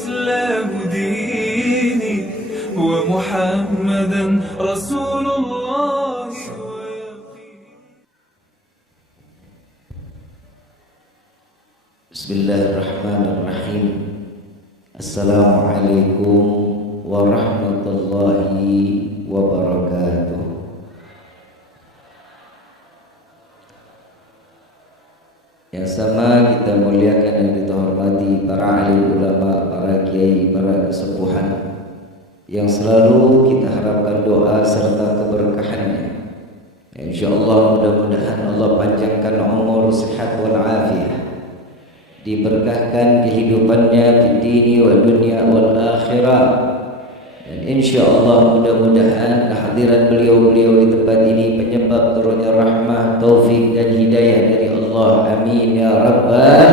والإسلام ديني ومحمدا رسول الله. Bismillahirrahmanirrahim. Assalamualaikum warahmatullahi wabarakatuh. Yang sama kita muliakan dan kita hormati para alim ulama, para kiai, para kesepuhan yang selalu kita harapkan doa serta keberkahannya. Insyaallah mudah-mudahan Allah panjangkan umur, sehat wal afiah, diberkahkan kehidupannya di dini wa dunia wal akhirah, dan insyaallah mudah-mudahan kehadiran beliau-beliau di tempat ini penyebab turunnya rahmah, taufik dan hidayah dari Allah. Amin ya rabbal.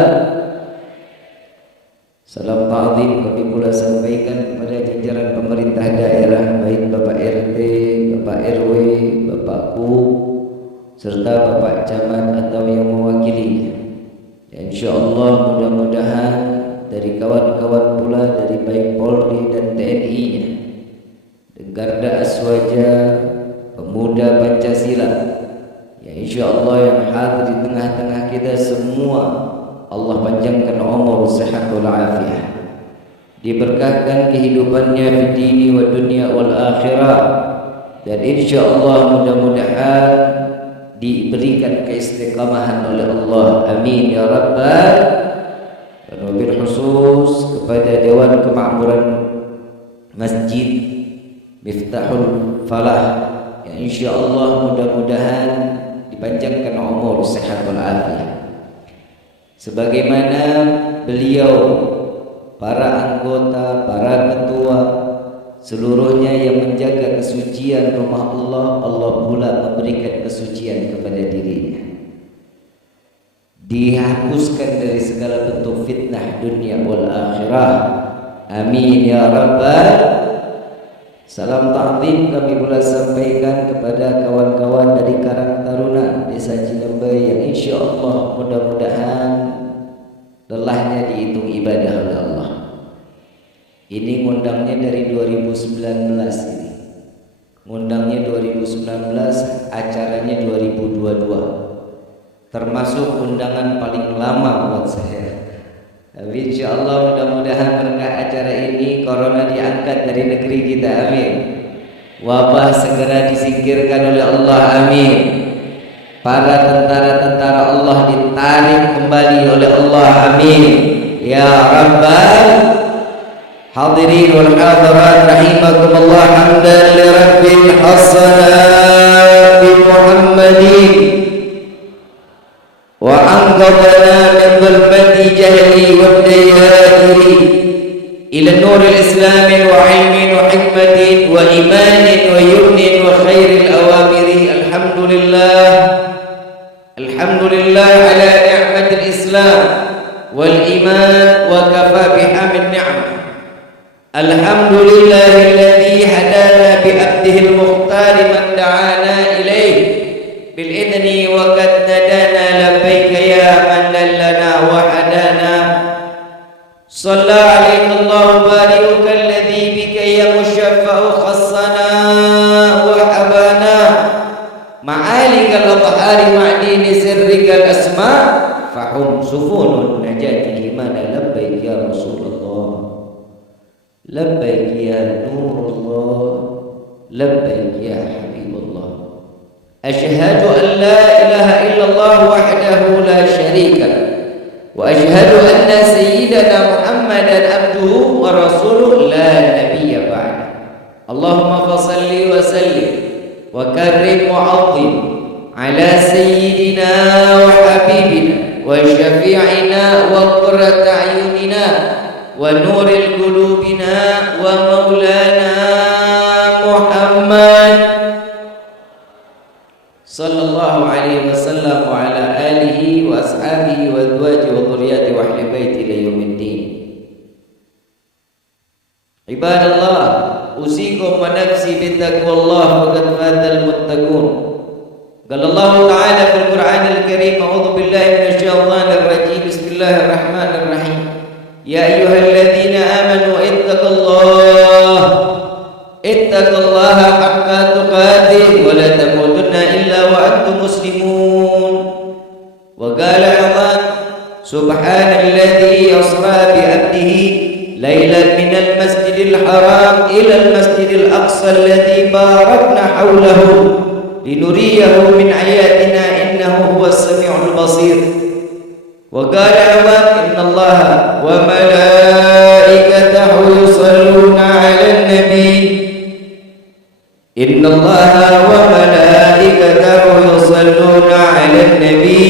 Salam ta'zim kami pula sampaikan kepada jajaran pemerintah daerah, baik Bapak RT, Bapak RW, Bapak Kub, serta Bapak Camat atau yang mewakilinya. Insyaallah mudah-mudahan dari kawan-kawan pula dari baik Polri dan TNI-nya, Garda Aswaja, Pemuda Pancasila, ya insyaallah yang hadir di tengah-tengah kita semua, Allah panjangkan umur, sehat wal afiah, diberkahkan kehidupannya di dini wa dunia wal akhirah, dan insyaallah mudah-mudahan diberikan keistiqamahan oleh Allah. Amin ya rabbal. Dan wabil khusus kepada Dewan Kemakmuran Masjid Miftahul Falah, yang insyaallah mudah-mudahan dipanjangkan umur, sehat wal afiah, sebagaimana beliau, para anggota, para ketua seluruhnya yang menjaga kesucian rumah Allah, Allah pula memberikan kesucian kepada dirinya, dihapuskan dari segala bentuk fitnah dunia wal akhirah. Amin ya rabbal. Salam ta'zim kami pula sampaikan kepada kawan-kawan dari Karang Taruna Desa Cilembai yang insyaallah mudah-mudahan lelahnya dihitung ibadah oleh Allah. Ini ngundangnya dari 2019 ini. Ngundangnya 2019, acaranya 2022. Termasuk undangan paling lama buat saya. Tapi insyaallah mudah-mudahan berkah acara ini corona diangkat dari negeri kita. Amin. Wabah segera disingkirkan oleh Allah. Amin. Para tentara-tentara Allah ditarik kembali oleh Allah. Amin ya rabbal. Hadirin wal hadirat rahimakumullah, hamdan li rabbil hasanat bi Muhammadin wa anqadhana min dhulmati jahli wa dayari ila nuril islam wa ilmin wa hikmatin wa imanin wa yumnin wa khairil awamiri. Alhamdulillah ala ni'matil islam wal iman wa kafa bihamid ni'mah. Alhamdulillahilladzi hadana bi abdihil mukhtar man da'ana ilaih bil idni wa qad nadana labbaika ya man lana wa hadana. Shalla alaihi Allah barikuka alladzi bika ya musyaffa'u khassana wa habana ma'alikal athhari ma'dini sirrikal asma fahum sufunun najati himana labbaik ya Rasulullah, labbaik ya Nurullah, labbaik ya Habibullah. Asyhadu an la ilaha illallah wahdahu la syarika lah, wa asyhadu anna sayyidana Muhammadan abduhu wa rasuluhu la nabiyya ba'da. Allahumma fassalli wa sallim wa karrim wa 'azzim ala sayyidina wa habibina wa syafi'ina wa qurrati a'yunina wa nuril qulubina wa maulana Muhammad sallallahu alaihi wasallam wa ala alihi wa ashabihi wa azwajihi wa dhurriyyati wa ahli baiti ila yaumiddin. Ibadallah, usikum wa nafsi bittaqwallah wa qad fatal muttaqun. Qala Allah ta'ala fil Qur'anil Karim, a'udzu billahi minasy syaithanir rajim. Bismillahirrahmanirrahim. يا أيها الذين آمنوا اتقوا الله حق تقاته ولا تموتن إلا وأنتم مسلمون. وقال أيضا سبحان الذي أسرى بعبده ليلا من المسجد الحرام إلى المسجد الأقصى الذي باركنا حوله لنريه من آياتنا إنه هو السميع البصير. وقال أيضا إن الله وملائكته يصلون على النبي إن الله وملائكته يصلون على النبي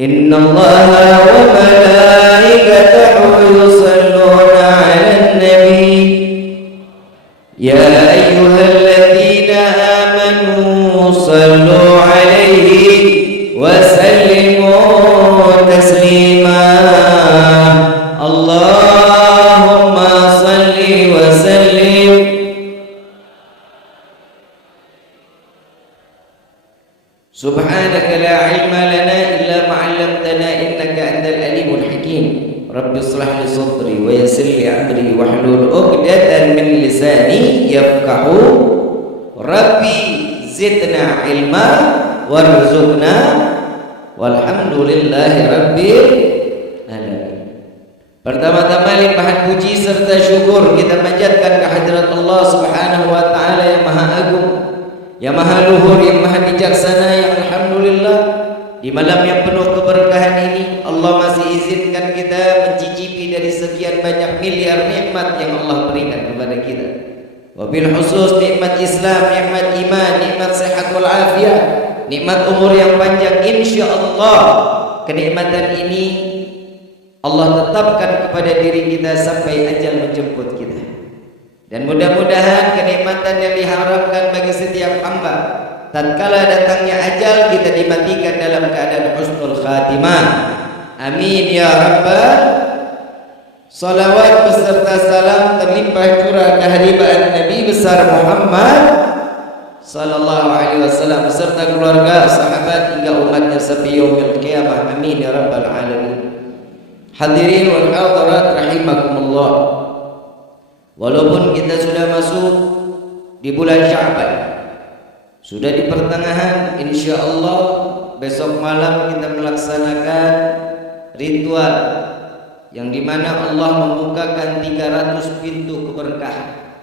إن الله وملائكته يصلون على النبي يا أيها الذين آمنوا صلوا عليه وسلموا تسليما. اللهم صل وسلم سبحانك لا علم لنا إلا ما علمتنا إنك أنت العليم الحكيم. رب اشرح لي صدري ويسر لي أمري واحلل عقدة من لساني يفقهوا ربي زدنا علما warzuqna walhamdulillahi rabbil alamin. Pertama-tama limpahan puji serta syukur kita panjatkan kehadirat Allah Subhanahu wa taala yang maha agung, yang maha luhur, yang maha bijaksana, yang alhamdulillah di malam yang penuh keberkahan ini Allah masih izinkan kita mencicipi dari sekian banyak miliar nikmat yang Allah berikan kepada kita. Wabil khusus nikmat Islam, nikmat iman, nikmat sehat wal afiat, nikmat umur yang panjang. Insyaallah kenikmatan ini Allah tetapkan kepada diri kita sampai ajal menjemput kita. Dan mudah-mudahan kenikmatan yang diharapkan bagi setiap hamba tatkala datangnya ajal kita dimatikan dalam keadaan husnul khatimah. Amin ya rabbal. Salawat beserta salam terlimpah curah kehadiran Nabi besar Muhammad sallallahu alaihi wasallam beserta keluarga, sahabat hingga umatnya sampai yaumil qiyamah. Amin ya rabbal alamin. Hadirin wal hadirat rahimakumullah. Walaupun kita sudah masuk di bulan Sya'ban, sudah di pertengahan, insyaallah besok malam kita melaksanakan ritual yang dimana Allah membukakan 300 pintu keberkahan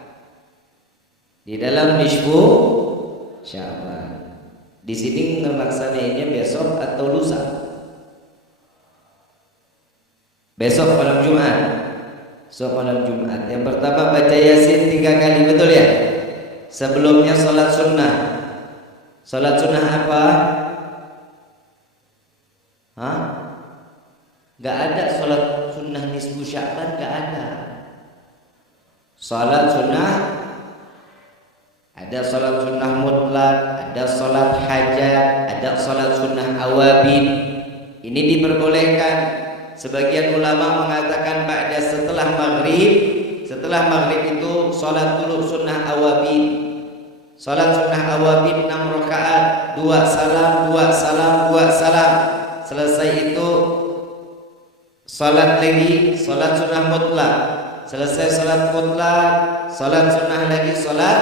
di dalam nisfu Sya'ban. Di sini melaksanainnya besok atau lusa? Besok malam Jumat. Besok malam Jumat. Yang pertama baca Yasin 3 kali, betul ya? Sebelumnya salat sunnah. Salat sunnah apa? Hah? Gak ada salat sunnah nisfu Sya'ban, gak ada. Salat sunnah ada, salat sunnah mutlak, ada salat hajat, ada salat sunnah awabin. Ini diperbolehkan. Sebagian ulama mengatakan ba'da setelah maghrib. Setelah maghrib itu salat dulu sunnah awabin. Salat sunnah awabin 6 rakaat, 2 salam, 2 salam, 2 salam. Selesai itu salat lagi, salat sunnah mutlak. Selesai salat mutlak, salat sunnah lagi, salat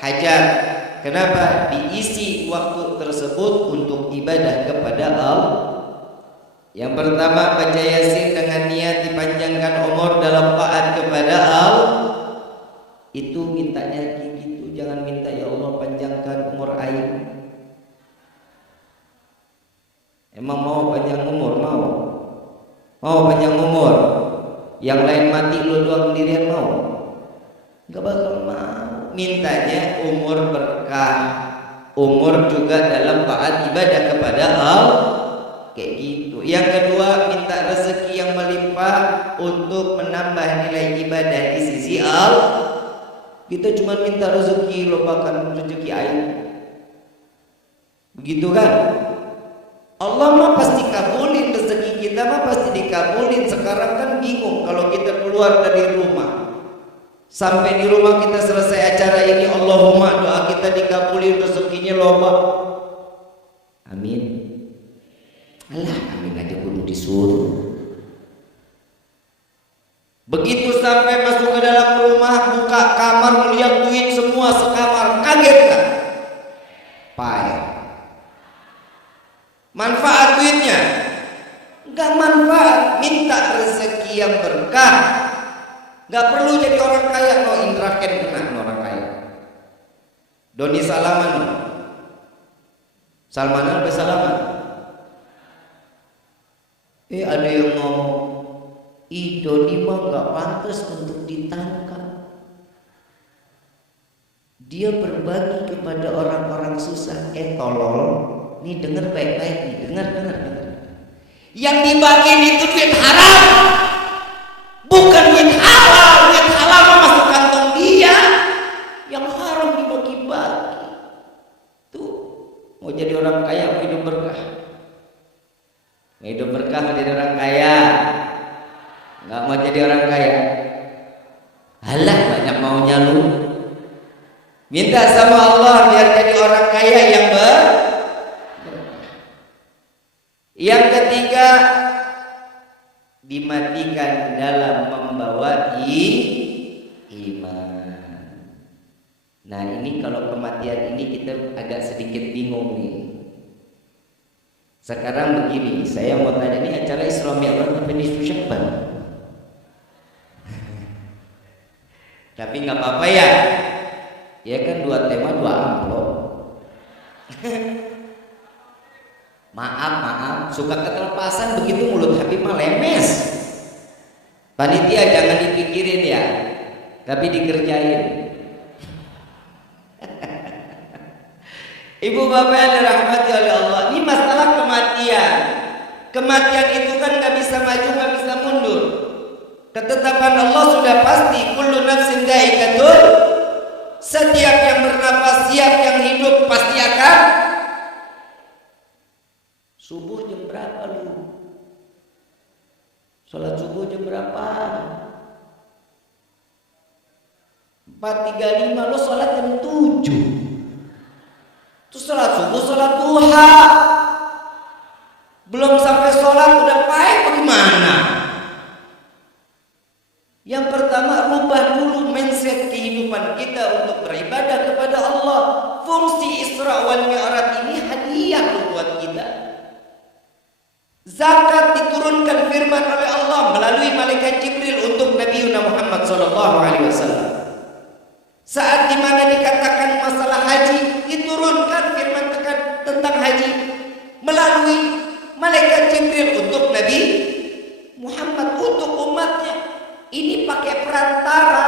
hajat. Kenapa? Diisi waktu tersebut untuk ibadah kepada Allah. Yang pertama baca Yasin dengan niat dipanjangkan umur dalam taat kepada Allah. Itu mintanya gitu, jangan minta ya Allah panjangkan umur aing. Emang mau panjang umur? Mau panjang umur? Yang lain mati lu doang sendirian mau? Gak bakal mau. Mintanya umur berkah, umur juga dalam taat ibadah kepada Allah. Kayak gitu. Yang kedua minta rezeki yang melimpah untuk menambah nilai ibadah di sisi Allah. Kita cuma minta rezeki, lupakan rezeki air. Begitu kan? Allah mah pasti kabulin rezeki kita, mah pasti dikabulin. Sekarang kan bingung kalau kita keluar dari rumah, sampai di rumah kita selesai acara ini, Allahumma doa kita dikabulin, rezekinya loba. Amin. Alah, amin aja kudu disuruh. Begitu sampai masuk ke dalam rumah, buka kamar, melihat duit semua sekamar, kaget nggak? Pahit. Manfaat duitnya? Nggak manfaat. Minta rezeki yang berkah. Nggak perlu jadi orang kaya. No, Indra Ken kena orang kaya. Doni Salaman. Salman apa Salaman? Ada yang ngomong, Doni mah nggak pantas untuk ditangkap. Dia berbagi kepada orang-orang susah. Tolol. Nih dengar baik-baik nih, dengar. Yang dibagi itu duit haram, bukan duit halal. Duit halal masuk kantong dia, yang haram dibagi-bagi. Tuh, mau jadi orang kaya, mau hidup berkah. Mau hidup berkah, mau jadi orang kaya. Nggak mau jadi orang kaya. Halah, banyak maunya lu. Minta sama Allah biar jadi orang kaya yang Yang ketiga, dimatikan dalam membawa iman. Nah, ini kalau kematian ini kita agak sedikit bingung nih. Sekarang begini, saya mau tanya, ini acara Isra Mi'raj apa ini Syakban? Tapi nggak apa-apa ya. Ya kan 2 tema 2 amplop. Maaf, suka keterpasan begitu mulut Habib mah lemes. Panitia jangan dipikirin ya, tapi dikerjain. Ibu bapak yang dirahmati oleh Allah, ini masalah kematian. Kematian itu kan nggak bisa maju, nggak bisa mundur. Ketetapan Allah sudah pasti, kullu nafsin dha'iqatul. Setiap yang bernapas, setiap yang hidup pasti akan. Subuh jam berapa lu? Sholat subuh jam berapa? 4.35, lo sholat jam 7. Terus sholat subuh, sholat duha. Belum sampai sholat udah pahit bagaimana? Yang pertama, rubah dulu mindset kehidupan kita untuk beribadah kepada Allah. Fungsi Isra wal Mi'raj ini hadiah buat kita. Zakat diturunkan firman oleh Allah melalui malaikat Jibril untuk Nabi Muhammad SAW. Saat dimana dikatakan masalah haji, diturunkan firman tentang haji melalui malaikat Jibril untuk Nabi Muhammad, untuk umatnya. Ini pakai perantara.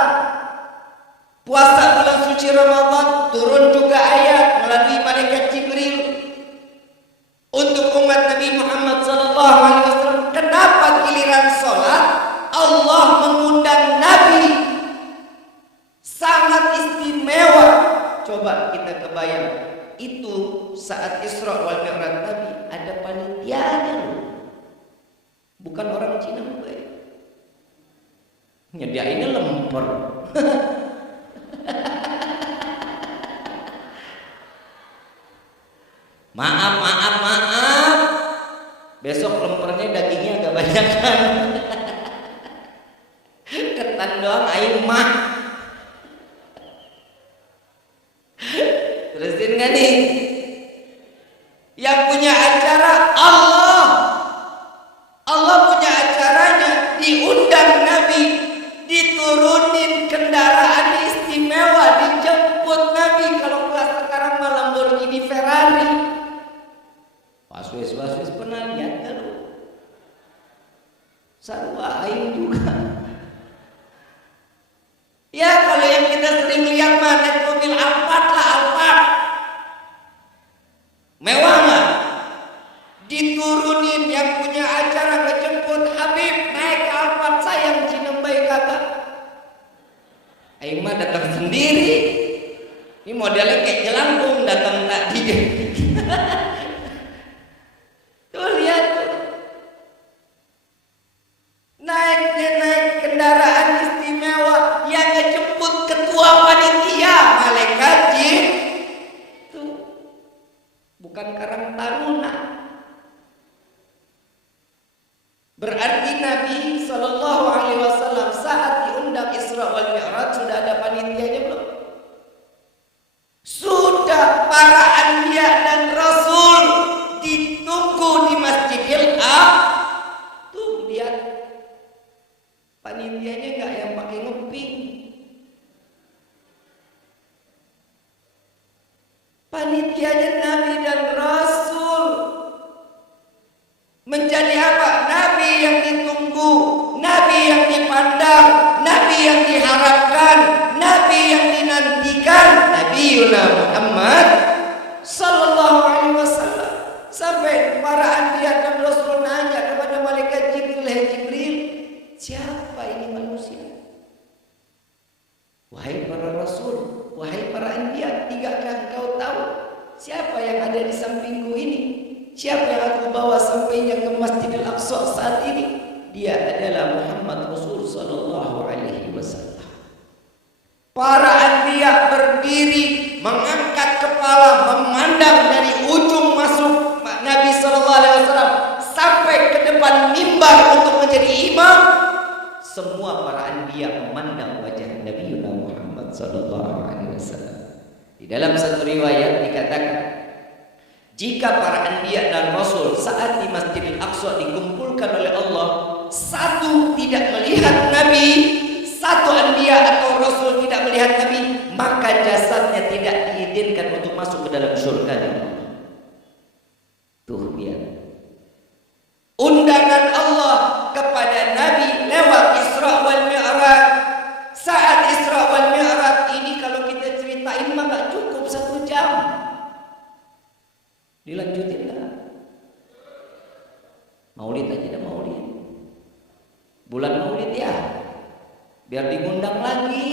Puasa bulan suci Ramadan turun juga ayat melalui malaikat Jibril untuk umat Nabi Muhammad SAW. Kenapa giliran sholat Allah mengundang Nabi? Sangat istimewa. Coba kita kebayang, itu saat Isra wal Mi'raj Nabi ada panitianya, bukan orang Cina bukan. Nyediainnya lemper. Maaf. Besok lempernya dagingnya agak banyak kan. Ketan doang air mah. Terusin gak nih? Yang punya acara Allah. Allah punya acaranya, diundang Nabi, diturunin kendaraan istimewa, dijemput Nabi. Kalau kelas sekarang mah Lamborghini Ferrari. Waswis pernah lihat kan? Sarwa aing juga. Ya kalau yang kita sering lihat mah naik mobil Alphard lah, Alphard. Mewah nggak? Diturunin yang punya acara ngejemput Habib naik ke Alphard, sayang Cinembai kata. Aing mah datang sendiri. Ini modelnya kayak jelangkung, datang tak di. Tuh lihat tuh. Naik kendaraan istimewa yang ngejemput ketua panitia malaikat jin. Tuh bukan Karang Taruna. Berarti Nabi SAW panitianya nggak yang pakai ngeping. Panitianya Nabi dan Rasul. Menjadi apa? Nabi yang ditunggu, Nabi yang dipandang, Nabi yang diharapkan, Nabi yang dinantikan, Nabi Muhammad sallallahu alaihi wasallam. Sampai para anbiya dan rasul nanya kepada malaikat Jibril, "Hai Jibril, siapa ini manusia?" Wahai para rasul, wahai para anbiya, tidakkah engkau tahu siapa yang ada di sampingku ini? Siapa yang aku bawa sampainya ke Masjidil Aqsa saat ini? Dia adalah Muhammad Rasul sallallahu alaihi wasallam. Para anbiya berdiri, mengangkat kepala, memandang dari ujung masuk Nabi sallallahu alaihi wasallam sampai ke depan mimbar untuk menjadi imam. Semua para anbiya memandang wajah Nabi Muhammad sallallahu alaihi wasallam. Di dalam satu riwayat dikatakan, jika para anbiya dan rasul saat di Masjidil Aqsa dikumpulkan oleh Allah, satu tidak melihat Nabi, satu anbiya atau rasul tidak melihat Nabi, maka jasadnya tidak diizinkan untuk masuk ke dalam surga. Tuh dia undangan Allah kepada Nabi lewat Isra wal Mi'raj. Saat Isra wal Mi'raj ini kalau kita ceritain mah gak cukup 1 jam. Dilanjutin lah. Maulid aja dah, maulid. Bulan maulid ya, biar digundang lagi.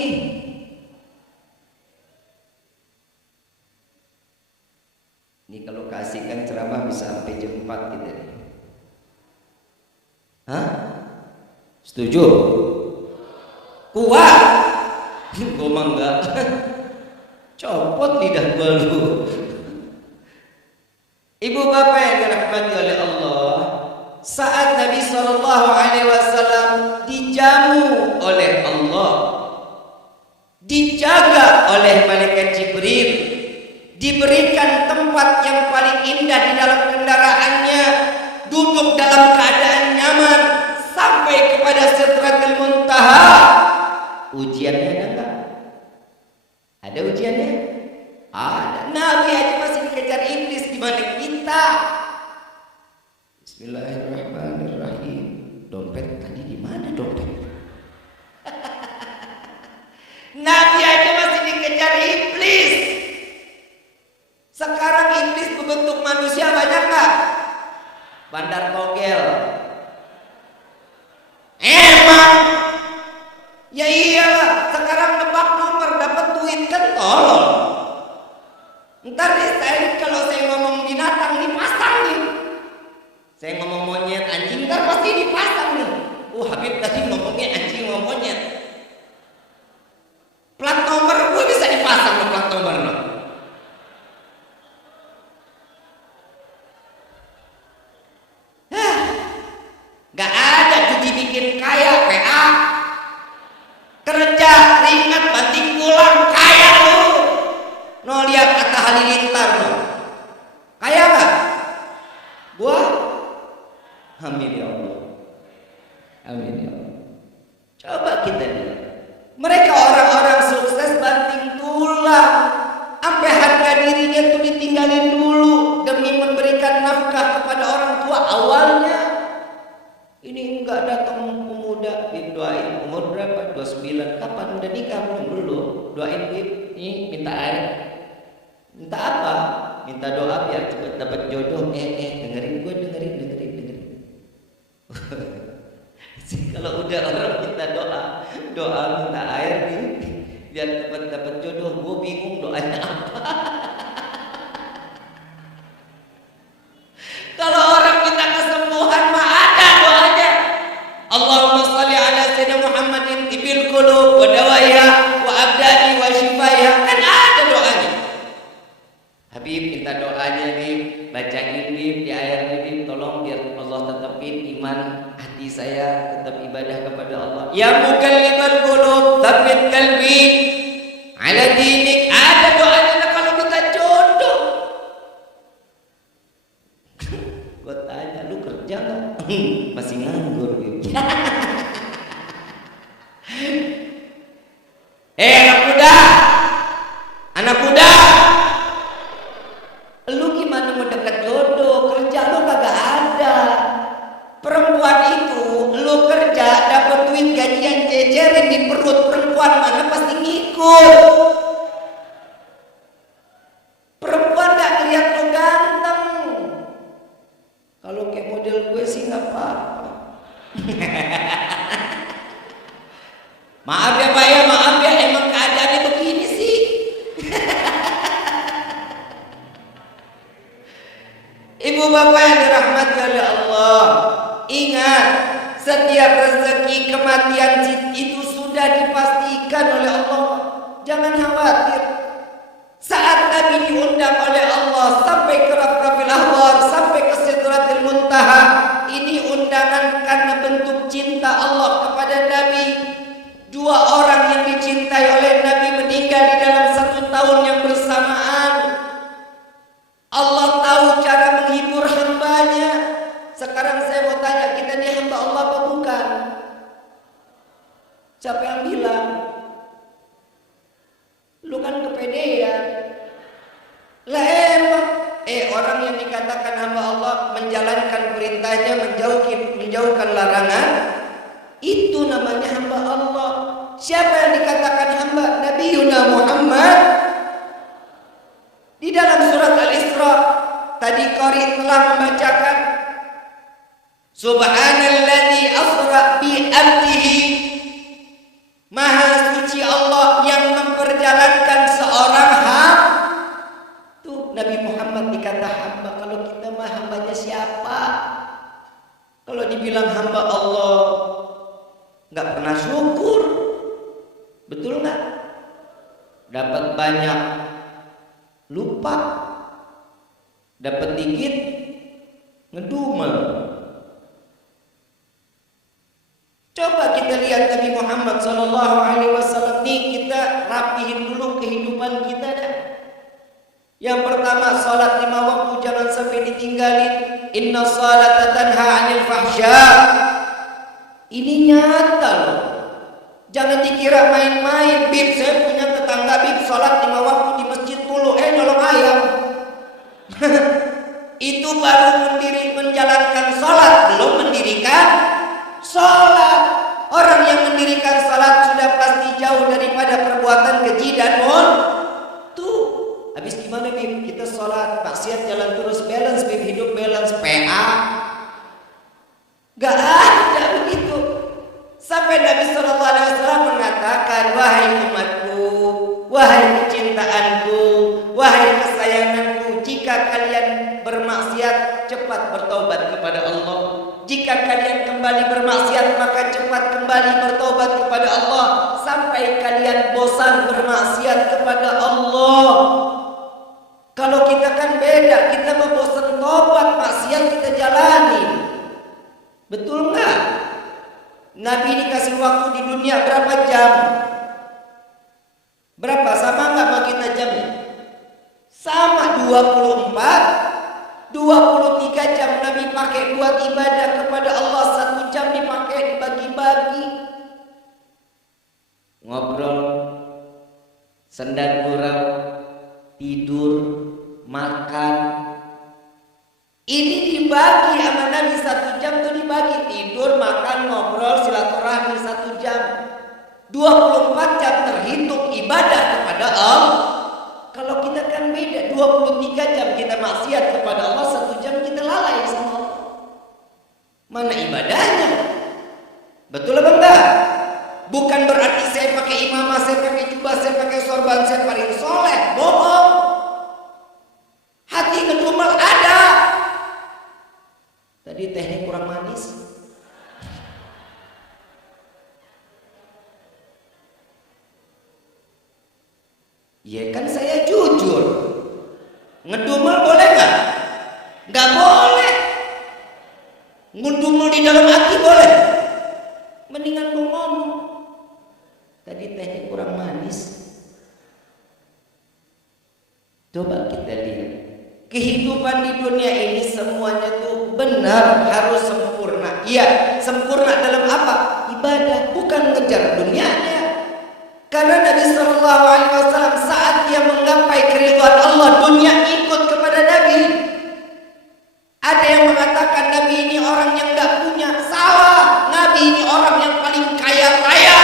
Ini kalau kasihkan ceramah bisa sampai jam 4 kita nih. Hah? Setuju? Kuat? Gue mah enggak. Copot lidah gue lu. Ibu bapak yang dirahmati oleh Allah, saat Nabi sallallahu alaihi wasallam dijamu oleh Allah, dijaga oleh malaikat Jibril, diberikan tempat yang paling indah di dalam kendaraannya, duduk dalam keadaan nyaman sampai kepada Sidratul Muntaha. Ujiannya ada enggak? Ada ujiannya? Ada. Nabi aja masih dikejar iblis, gimana kita? Bismillahirrahmanirrahim. Dompet tadi di mana dompet? Nabi aja masih dikejar iblis. Sekarang iblis berbentuk manusia banyak nggak? Bandar togel. Emang? Ya iyalah. Sekarang nebak nomor dapat duit kan tolol. Ntar kalau saya ngomong binatang dipasang nih. Saya ngomong monyet, anjing, ntar pasti dipasang nih. Habib tadi ngomongnya anjing sama monyet. Plat nomor gue bisa dipasang ke plat nomor lo. Gak ada jadi bikin kaya PA. Kerja ringan banting tulang kaya lu. No lihat kata Halilintar no. Kaya gak? Gua? Amin ya Allah. Amin ya Allah. Coba kita lihat. Mereka orang-orang sukses banting tulang. Sampai harga dirinya tuh ditinggalin dulu demi memberikan nafkah kepada orang tua awalnya. Ini enggak datang pemuda, Bib doain. Umur berapa? 29. Kapan udah nikah? Belum. Doain Bib. Nih minta air. Minta apa? Minta doa biar cepat dapat jodoh. Dengerin gue, dengerin. Kalau udah orang minta doa minta air nih, biar cepat dapat jodoh. Gue bingung doanya apa. Kalau orang minta kesembuhan mah ada doanya. Allahumma shalli ala sayyidina Muhammadin tibil qulub wa dawaiha wa abdani wa shifaiha. Kan ada doanya. Habib minta doanya nih, bacain Bib di air Bib, tolong biar Allah tetapin iman hati saya, tetap ibadah kepada Allah. Ya muqallibal qulub, tsabbit qalbi ala dinik. Ada doanya kalau kita jodoh. Gua tanya, lu kerja enggak? Masih nganggur Bib. dilihatin di perut perempuan mana pasti ngikut. Perempuan gak ngeliat lo ganteng. Kalau kayak model gue sih gak apa-apa. Maaf ya Pak ya, maaf ya, emang keadaannya begini sih. Ibu bapak yang dirahmati oleh Allah, ingat, setiap rezeki kematian itu sudah dipastikan oleh Allah. Jangan khawatir. Saat Nabi diundang oleh Allah sampai ke Rafrafil Ahwar, sampai ke Sidratil Muntaha, ini undangan karena bentuk cinta Allah kepada Nabi. Dua orang yang dicintai oleh Nabi meninggal di dalam 1 tahun yang bersamaan. Allah tahu cara menghibur hambanya. Sekarang saya mau tanya, kita ini hamba Allah apa bukan? Siapa yang bilang? Lu kan kepedean. Lah emang orang yang dikatakan hamba Allah menjalankan perintahnya, menjauhkan larangan, itu namanya hamba Allah. Siapa yang dikatakan hamba? Nabiuna Muhammad. Di dalam surat Al-Isra tadi Qari telah membacakan Subhanalladzi asra bi abdihi. Maha suci Allah yang memperjalankan seorang hamba. Tuh Nabi Muhammad dikata hamba. Kalau kita mah hambanya siapa? Kalau dibilang hamba Allah nggak pernah syukur. Betul nggak? Dapat banyak lupa, dapat dikit ngedumel. Coba kita lihat Nabi Muhammad SAW nih, kita rapihin dulu kehidupan kita dah. Yang pertama, salat 5 waktu jangan sampai ditinggalin. Inna salata tanha 'anil fahsya. Ini nyata loh. Jangan dikira main-main. Bib, saya punya tetangga bib salat 5 waktu di masjid mulu, nyolong ayam. Itu baru menjalankan salat, belum mendirikan salat. Orang yang mendirikan salat sudah pasti jauh daripada perbuatan keji dan tuh. Habis gimana bib? Kita salat, maksiat jalan terus, balance bib, hidup balance, PA. Gak ada begitu. Sampai Nabi SAW mengatakan, wahai umatku, wahai kecintaanku, wahai kesayanganku, jika kalian bermaksiat, cepat bertaubat kepada Allah. Jika kalian kembali bermaksiat, maka cepat kembali bertaubat kepada Allah. Sampai kalian bosan bermaksiat kepada Allah. Kalau kita kan beda, kita mau bosan tobat, maksiat kita jalani. Betul nggak? Nabi dikasih waktu di dunia berapa jam? Berapa? Sama nggak sama kita jamnya? Sama, 23 jam Nabi pakai buat ibadah kepada Allah. 1 jam dipakai dibagi-bagi. Ngobrol, sendal gurau, tidur, makan. Ini dibagi sama Nabi. 1 jam tuh dibagi, tidur, makan, ngobrol, silaturahmi 1 jam. 24 jam terhitung ibadah kepada Allah. Kalau kita kan beda, 23 jam kita maksiat kepada Allah, 1 jam kita lalai sama Allah. Mana ibadahnya? Betul apa enggak? Bukan berarti saya pakai imamah, saya pakai jubah, saya pakai sorban, saya paling soleh. Bohong. Hati ngedumel ada. Tadi tehnya kurang manis. Ya kan saya jujur. Ngedumel boleh nggak? Nggak boleh. Ngedumel di dalam hati boleh. Mendingan lu ngomong. Tadi tehnya kurang manis. Coba kita lihat. Kehidupan di dunia ini semuanya tuh benar harus sempurna. Iya, sempurna dalam apa? Ibadah, bukan ngejar dunianya. Karena Nabi SAW saat dia menggapai keridhaan Allah, dunia ikut kepada Nabi. Ada yang mengatakan Nabi ini orang yang gak punya. Salah. Nabi ini orang yang paling kaya raya.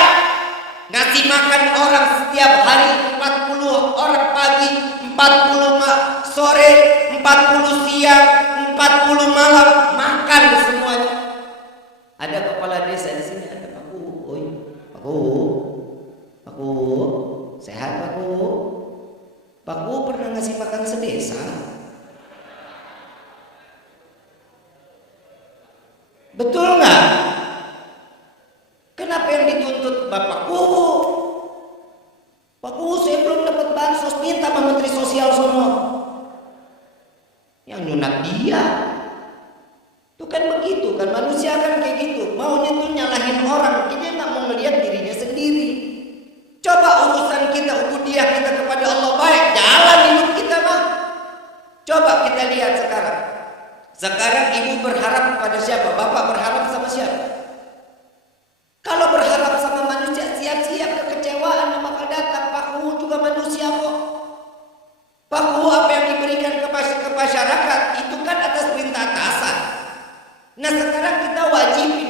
sore, 40 siang, 40 malam, makan semuanya. Ada kepala desa di sini, ada Pak Ku. Oi, Pak Ku. Pak Ku, sehat Pak Ku? Pak Ku pernah ngasih makan sedesa? Betul nggak? Kenapa yang dituntut Bapak Ku? Pak Ku, saya belum dapat bansos, minta sama Menteri Sosial sono. Yang nyunat dia. Itu kan begitu kan, manusia kan kayak gitu. Maunya tuh nyalahin orang, dia nggak mau melihat dirinya sendiri. Coba urusan kita, ubudiyah kita kepada Allah baik, jalan hidup kita mah. Coba kita lihat sekarang. Sekarang ibu berharap pada siapa? Bapak berharap sama siapa? Kalau berharap sama manusia, siap-siap kekecewaan yang bakal datang. Pak Ku juga manusia kok. Pak Ku, apa yang diberikan ke masyarakat itu kan atas perintah atasan. Nah sekarang kita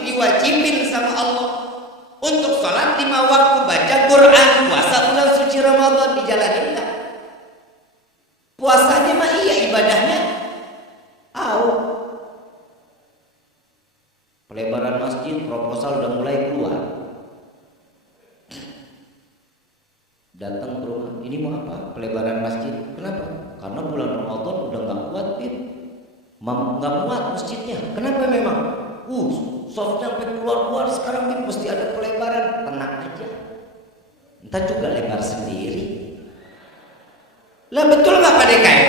diwajibin sama Allah untuk sholat 5 waktu, baca Quran, puasa bulan suci Ramadan, dijalanin enggak? Puasanya mah iya, ibadahnya pelebaran masjid, proposal udah mulai keluar. Datang ke rumah, ini mau apa? Pelebaran masjid. Kenapa? Karena bulan Ramadan udah nggak kuat, Bib. Nggak muat masjidnya. Kenapa memang? Softnya sampai keluar sekarang, Bib, mesti ada pelebaran. Tenang aja. Entar juga lebar sendiri. Lah betul nggak Pak DKI?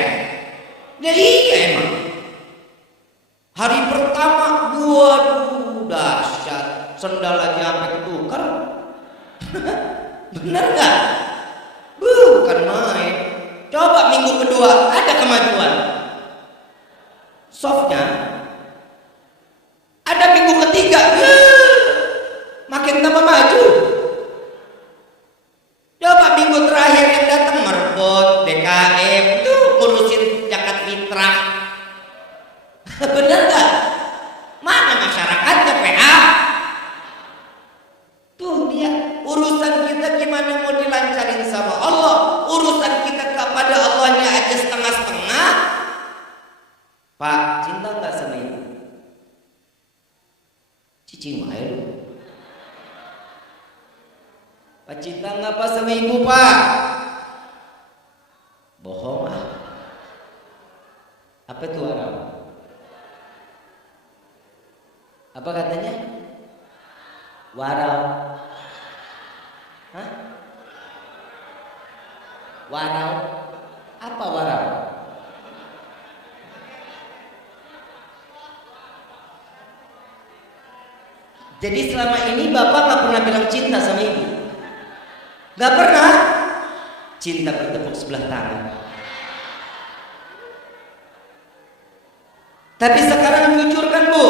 Ya iya emang. Hari pertama, waduh dahsyat, sendal aja sampai ketukar. Bener nggak? Bukan main. Coba minggu kedua ada kemajuan. Softnya. Ada minggu ketiga, makin tambah maju. Coba minggu terakhir yang datang merebut DKM itu ngurusin zakat fitrah. Bener gak? Mana masyarakatnya PA? Tuh dia, urusan kita gimana mau dilancarin sama Allah, urusan kita kepada Allahnya aja setengah-setengah. Pak, cinta gak sama ibu? Cicing aja lu. Pak, cinta gak apa sama ibu, Pak? Bohong ah. Apa itu Arab? Apa katanya? Warau. Hah? Warau? Apa warau? Jadi selama ini Bapak gak pernah bilang cinta sama ibu? Gak pernah? Cinta bertepuk sebelah tangan. Tapi sekarang jujur kan Bu?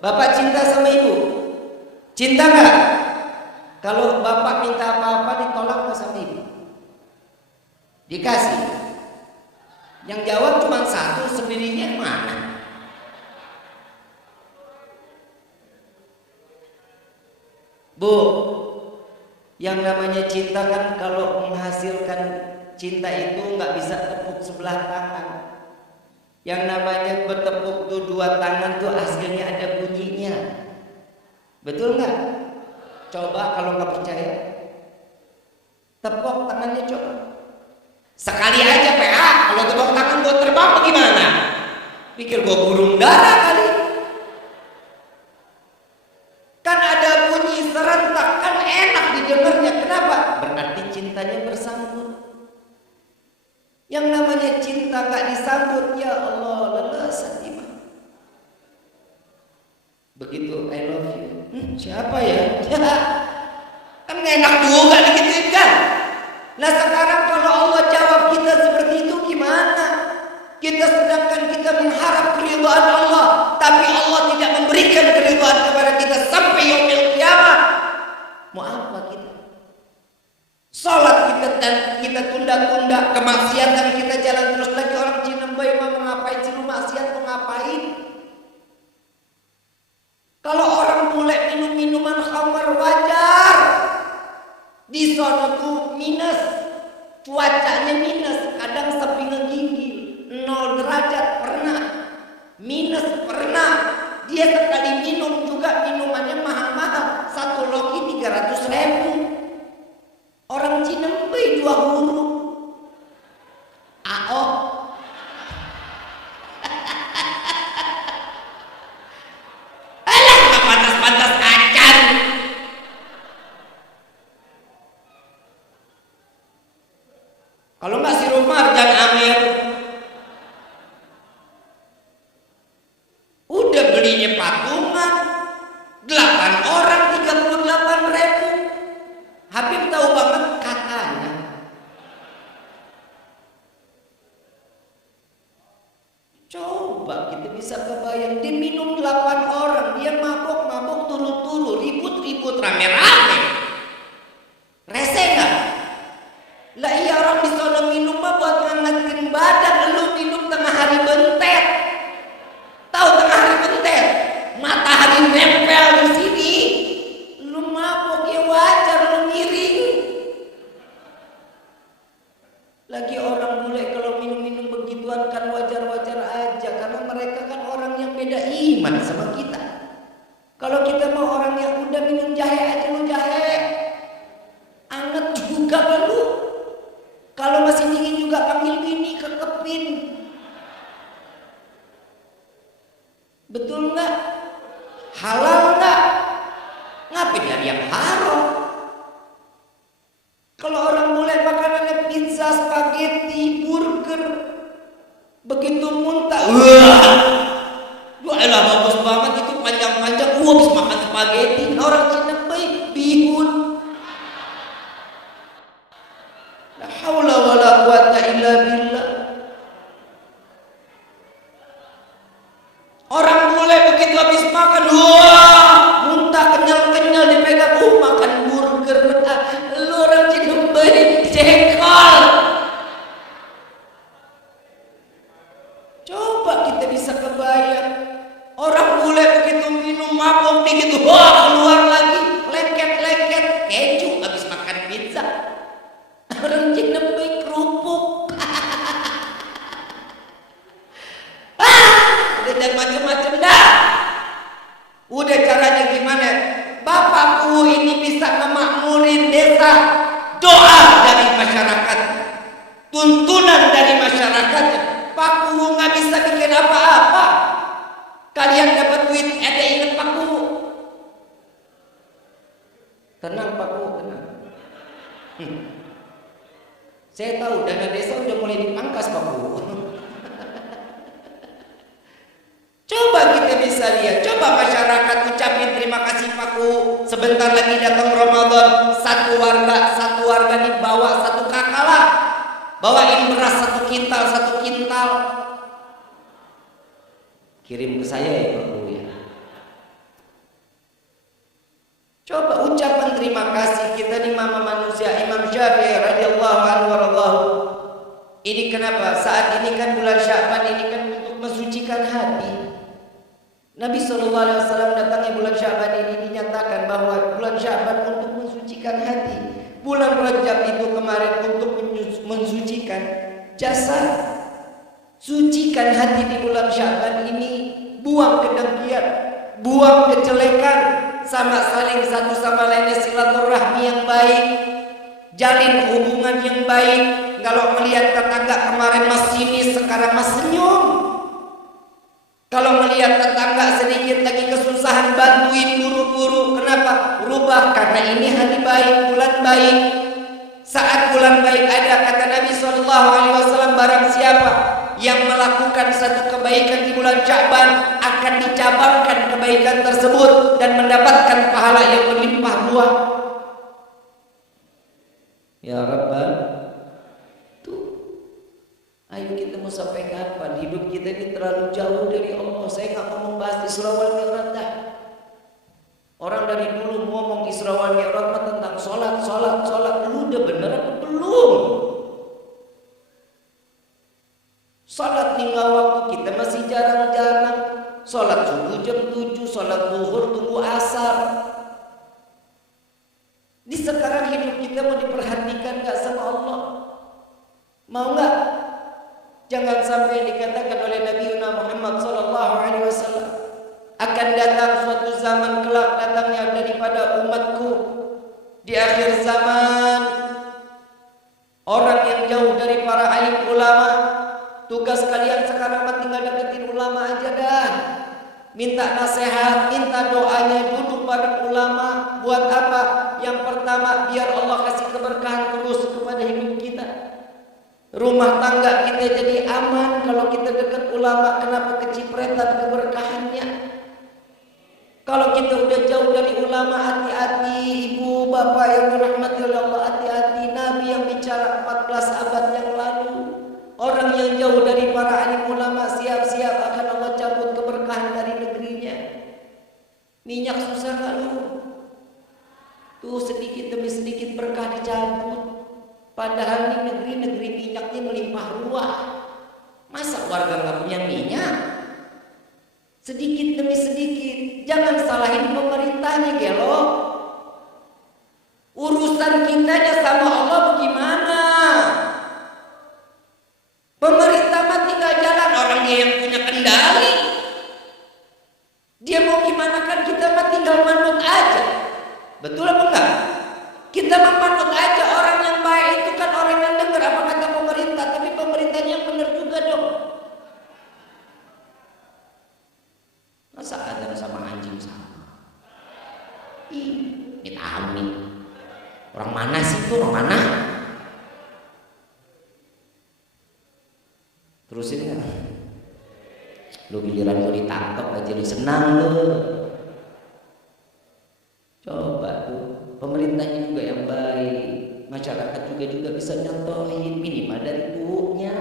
Bapak cinta sama ibu? Cinta gak? Kalau Bapak minta apa-apa ditolak gak sama ibu? Dikasih? Yang jawab cuma satu, sendirinya mana? Bu, yang namanya cinta kan kalau menghasilkan cinta itu nggak bisa tepuk sebelah tangan. Yang namanya bertepuk tuh 2 tangan tuh hasilnya ada bunyinya. Betul nggak? Coba kalau nggak percaya, tepuk tangannya coba. Sekali aja PA, kalau tepuk tangan buat terbang bagaimana? Pikir gua burung dara kali. Kan ada bunyi serentak, kan enak didengarnya. Kenapa? Berarti cintanya bersambut. Yang namanya cinta gak disambut, ya Allah, lelah Satimah. Begitu I love you. Siapa ya? Kan gak enak juga digituin kan? Nah sekarang kalau Allah jawab kita seperti itu gimana? Kita sedangkan kita mengharap keridhaan Allah, tapi Allah tidak memberikan keridhaan kepada kita sampai yaumil kiamat. Mau apa kita? Salat kita tunda-tunda, kemaksiatan kita jalan terus lagi. Orang Cinembai mau ngapain sih, lu maksiat mau ngapain? Kalau orang mulai minum minuman khamar wajar. Di sono tuh minus, cuacanya minus, kadang Kadang sampai ngegigil, 0 derajat pernah, minus pernah. Dia sekali minum juga minumannya mahal-mahal, 1 loki 300.000. Orang Cinempe 2 huruf. AO. Alah, nggak pantas-pantas acan. Kalau nggak si Marjan Amir, udah belinya patungan 8 orang 38.000. Habib tahu banget katanya. Coba kita bisa kebayang, dia minum 8 orang, dia mabok-mabok turu-turu, ribut-ribut rame-rame. Rese nggak? Lah iya, orang di sono minum mah buat ngangetin badan, lu minum tengah hari bentet. Tahu tengah hari bentet? Matahari nempel di sini. Lu mabok ya wajar, lu miring. Lagi orang bule kalau minum-minum begituan kan wajar-wajar aja, karena mereka kan orang yang beda iman sama kita. Kalau kita mau orang yang udah minum jahe aja, lu jahe anget juga lu. Kalau masih dingin juga panggil bini, kekepin. Betul nggak? Halal nggak? Ngapain nyari yang haram? Kalau orang mulai makanannya pizza, spaghetti, burger, begitu muntah, wah, elah bagus banget itu, panjang-panjang, habis makan spaghetti. Orang Cinempe bihun. La haula wala quwata illa billah. Orang bule begitu habis makan, wah, muntah kenyal-kenyal, dipegang, makan burger. Lu orang Cinempe jengkol. Coba kita bisa kebayang, orang bule begitu minum mabok dikit, wah, keluar lagi, lengket-lengket keju habis makan pizza. Orang Cinempe kerupuk. Dan macam-macam dah. Udah caranya gimana? Bapakku ini bisa memakmurin desa. Doa dari masyarakat, tuntunan dari masyarakat. Pak Kuwu nggak bisa bikin apa-apa. Kalian dapat duit, ada ingat Pak Kuwu. Tenang Pak Kuwu, tenang. Saya tahu dana desa udah mulai dipangkas Pak Kuwu. Coba kita bisa lihat, coba masyarakat ucapin terima kasih Pak Kuwu. Sebentar lagi datang Ramadan, satu warga nih bawa 1 kakalah, bawain beras 1 kintal, kirim ke saya ya Pak Kuwu ya. Coba ucapan terima kasih kita nih mama manusia. Imam Syafi'i radhiyallahu anhu warḍahu. Ini kenapa? Saat ini kan bulan Sya'ban ini kan untuk mensucikan hati. Nabi SAW datangnya bulan Sya'ban ini dinyatakan bahwa bulan Sya'ban untuk mensucikan hati. Bulan Rajab itu kemarin untuk mensucikan jasad. Sucikan hati di bulan Sya'ban ini. Buang kedengkian, buang kejelekan, sama saling satu sama lainnya silaturahmi yang baik, jalin hubungan yang baik. Kalau melihat tetangga kemarin mas sinis, sekarang mas senyum. Kalau melihat tetangga sedikit lagi kesusahan, bantuin buru-buru. Kenapa? Rubah, karena ini hari baik, bulan baik. Saat bulan baik ada, kata Nabi SAW, barang siapa yang melakukan satu kebaikan di bulan Sya'ban akan dicabangkan kebaikan tersebut dan mendapatkan pahala yang berlimpah ruah. Ya Rabbal, ayo kita mau sampai kapan? Hidup kita ini terlalu jauh dari Allah. Saya nggak mau membahas Isra wal Mi'raj dah. Orang dari dulu ngomong Isra wal Mi'raj mah tentang sholat. Lu udah bener apa belum? Sholat 5 waktu kita masih jarang-jarang. Sholat subuh jam 7, sholat zuhur tunggu asar. Di sekarang hidup kita mau diperhatikan nggak sama Allah? Mau nggak? Jangan sampai dikatakan oleh Nabi Muhammad sallallahu alaihi wasallam, akan datang suatu zaman kelak datangnya daripada umatku di akhir zaman orang yang jauh dari para alim ulama. Tugas kalian sekarang mah tinggal deketin ulama aja dah. Minta nasihat, minta doanya, duduk bareng ulama. Buat apa? Yang pertama, biar Allah kasih keberkahan terus kepada hidup kita. Rumah tangga kita jadi aman kalau kita dekat ulama. Kenapa kecipretan keberkahannya? Kalau kita udah jauh dari ulama, hati-hati. Ibu, bapak yang dirahmati oleh Allah, hati-hati. Nabi yang bicara 14 abad yang lalu, orang yang jauh dari para alim ulama, siap-siap akan Allah cabut keberkahan dari negerinya. Minyak susah gak lu? Tuh sedikit demi sedikit berkah dicabut. Padahal ini negeri minyaknya melimpah ruah. Masa warga gak punya minyak? Sedikit demi sedikit. Jangan salahin pemerintahnya gelo. Urusan kitanya sama Allah bagaimana? Pemerintah mah tinggal jalan, orang dia yang punya kendali. Dia mau gimana kan, kita mah tinggal manut aja. Betul apa enggak? Kita mah manut aja. Orang yang baik itu kan orang yang dengar apa kata pemerintah, tapi pemerintahnya yang benar juga dong. Masa Adam sama anjing sama? Ini tahu nih. Orang mana sih itu? Orang mana? Terusin kan? Lu giliran lu ditangkap aja lu senang lu. Coba tuh, pemerintahnya juga yang baik, masyarakat juga bisa nyontohin minimal dari kubunya,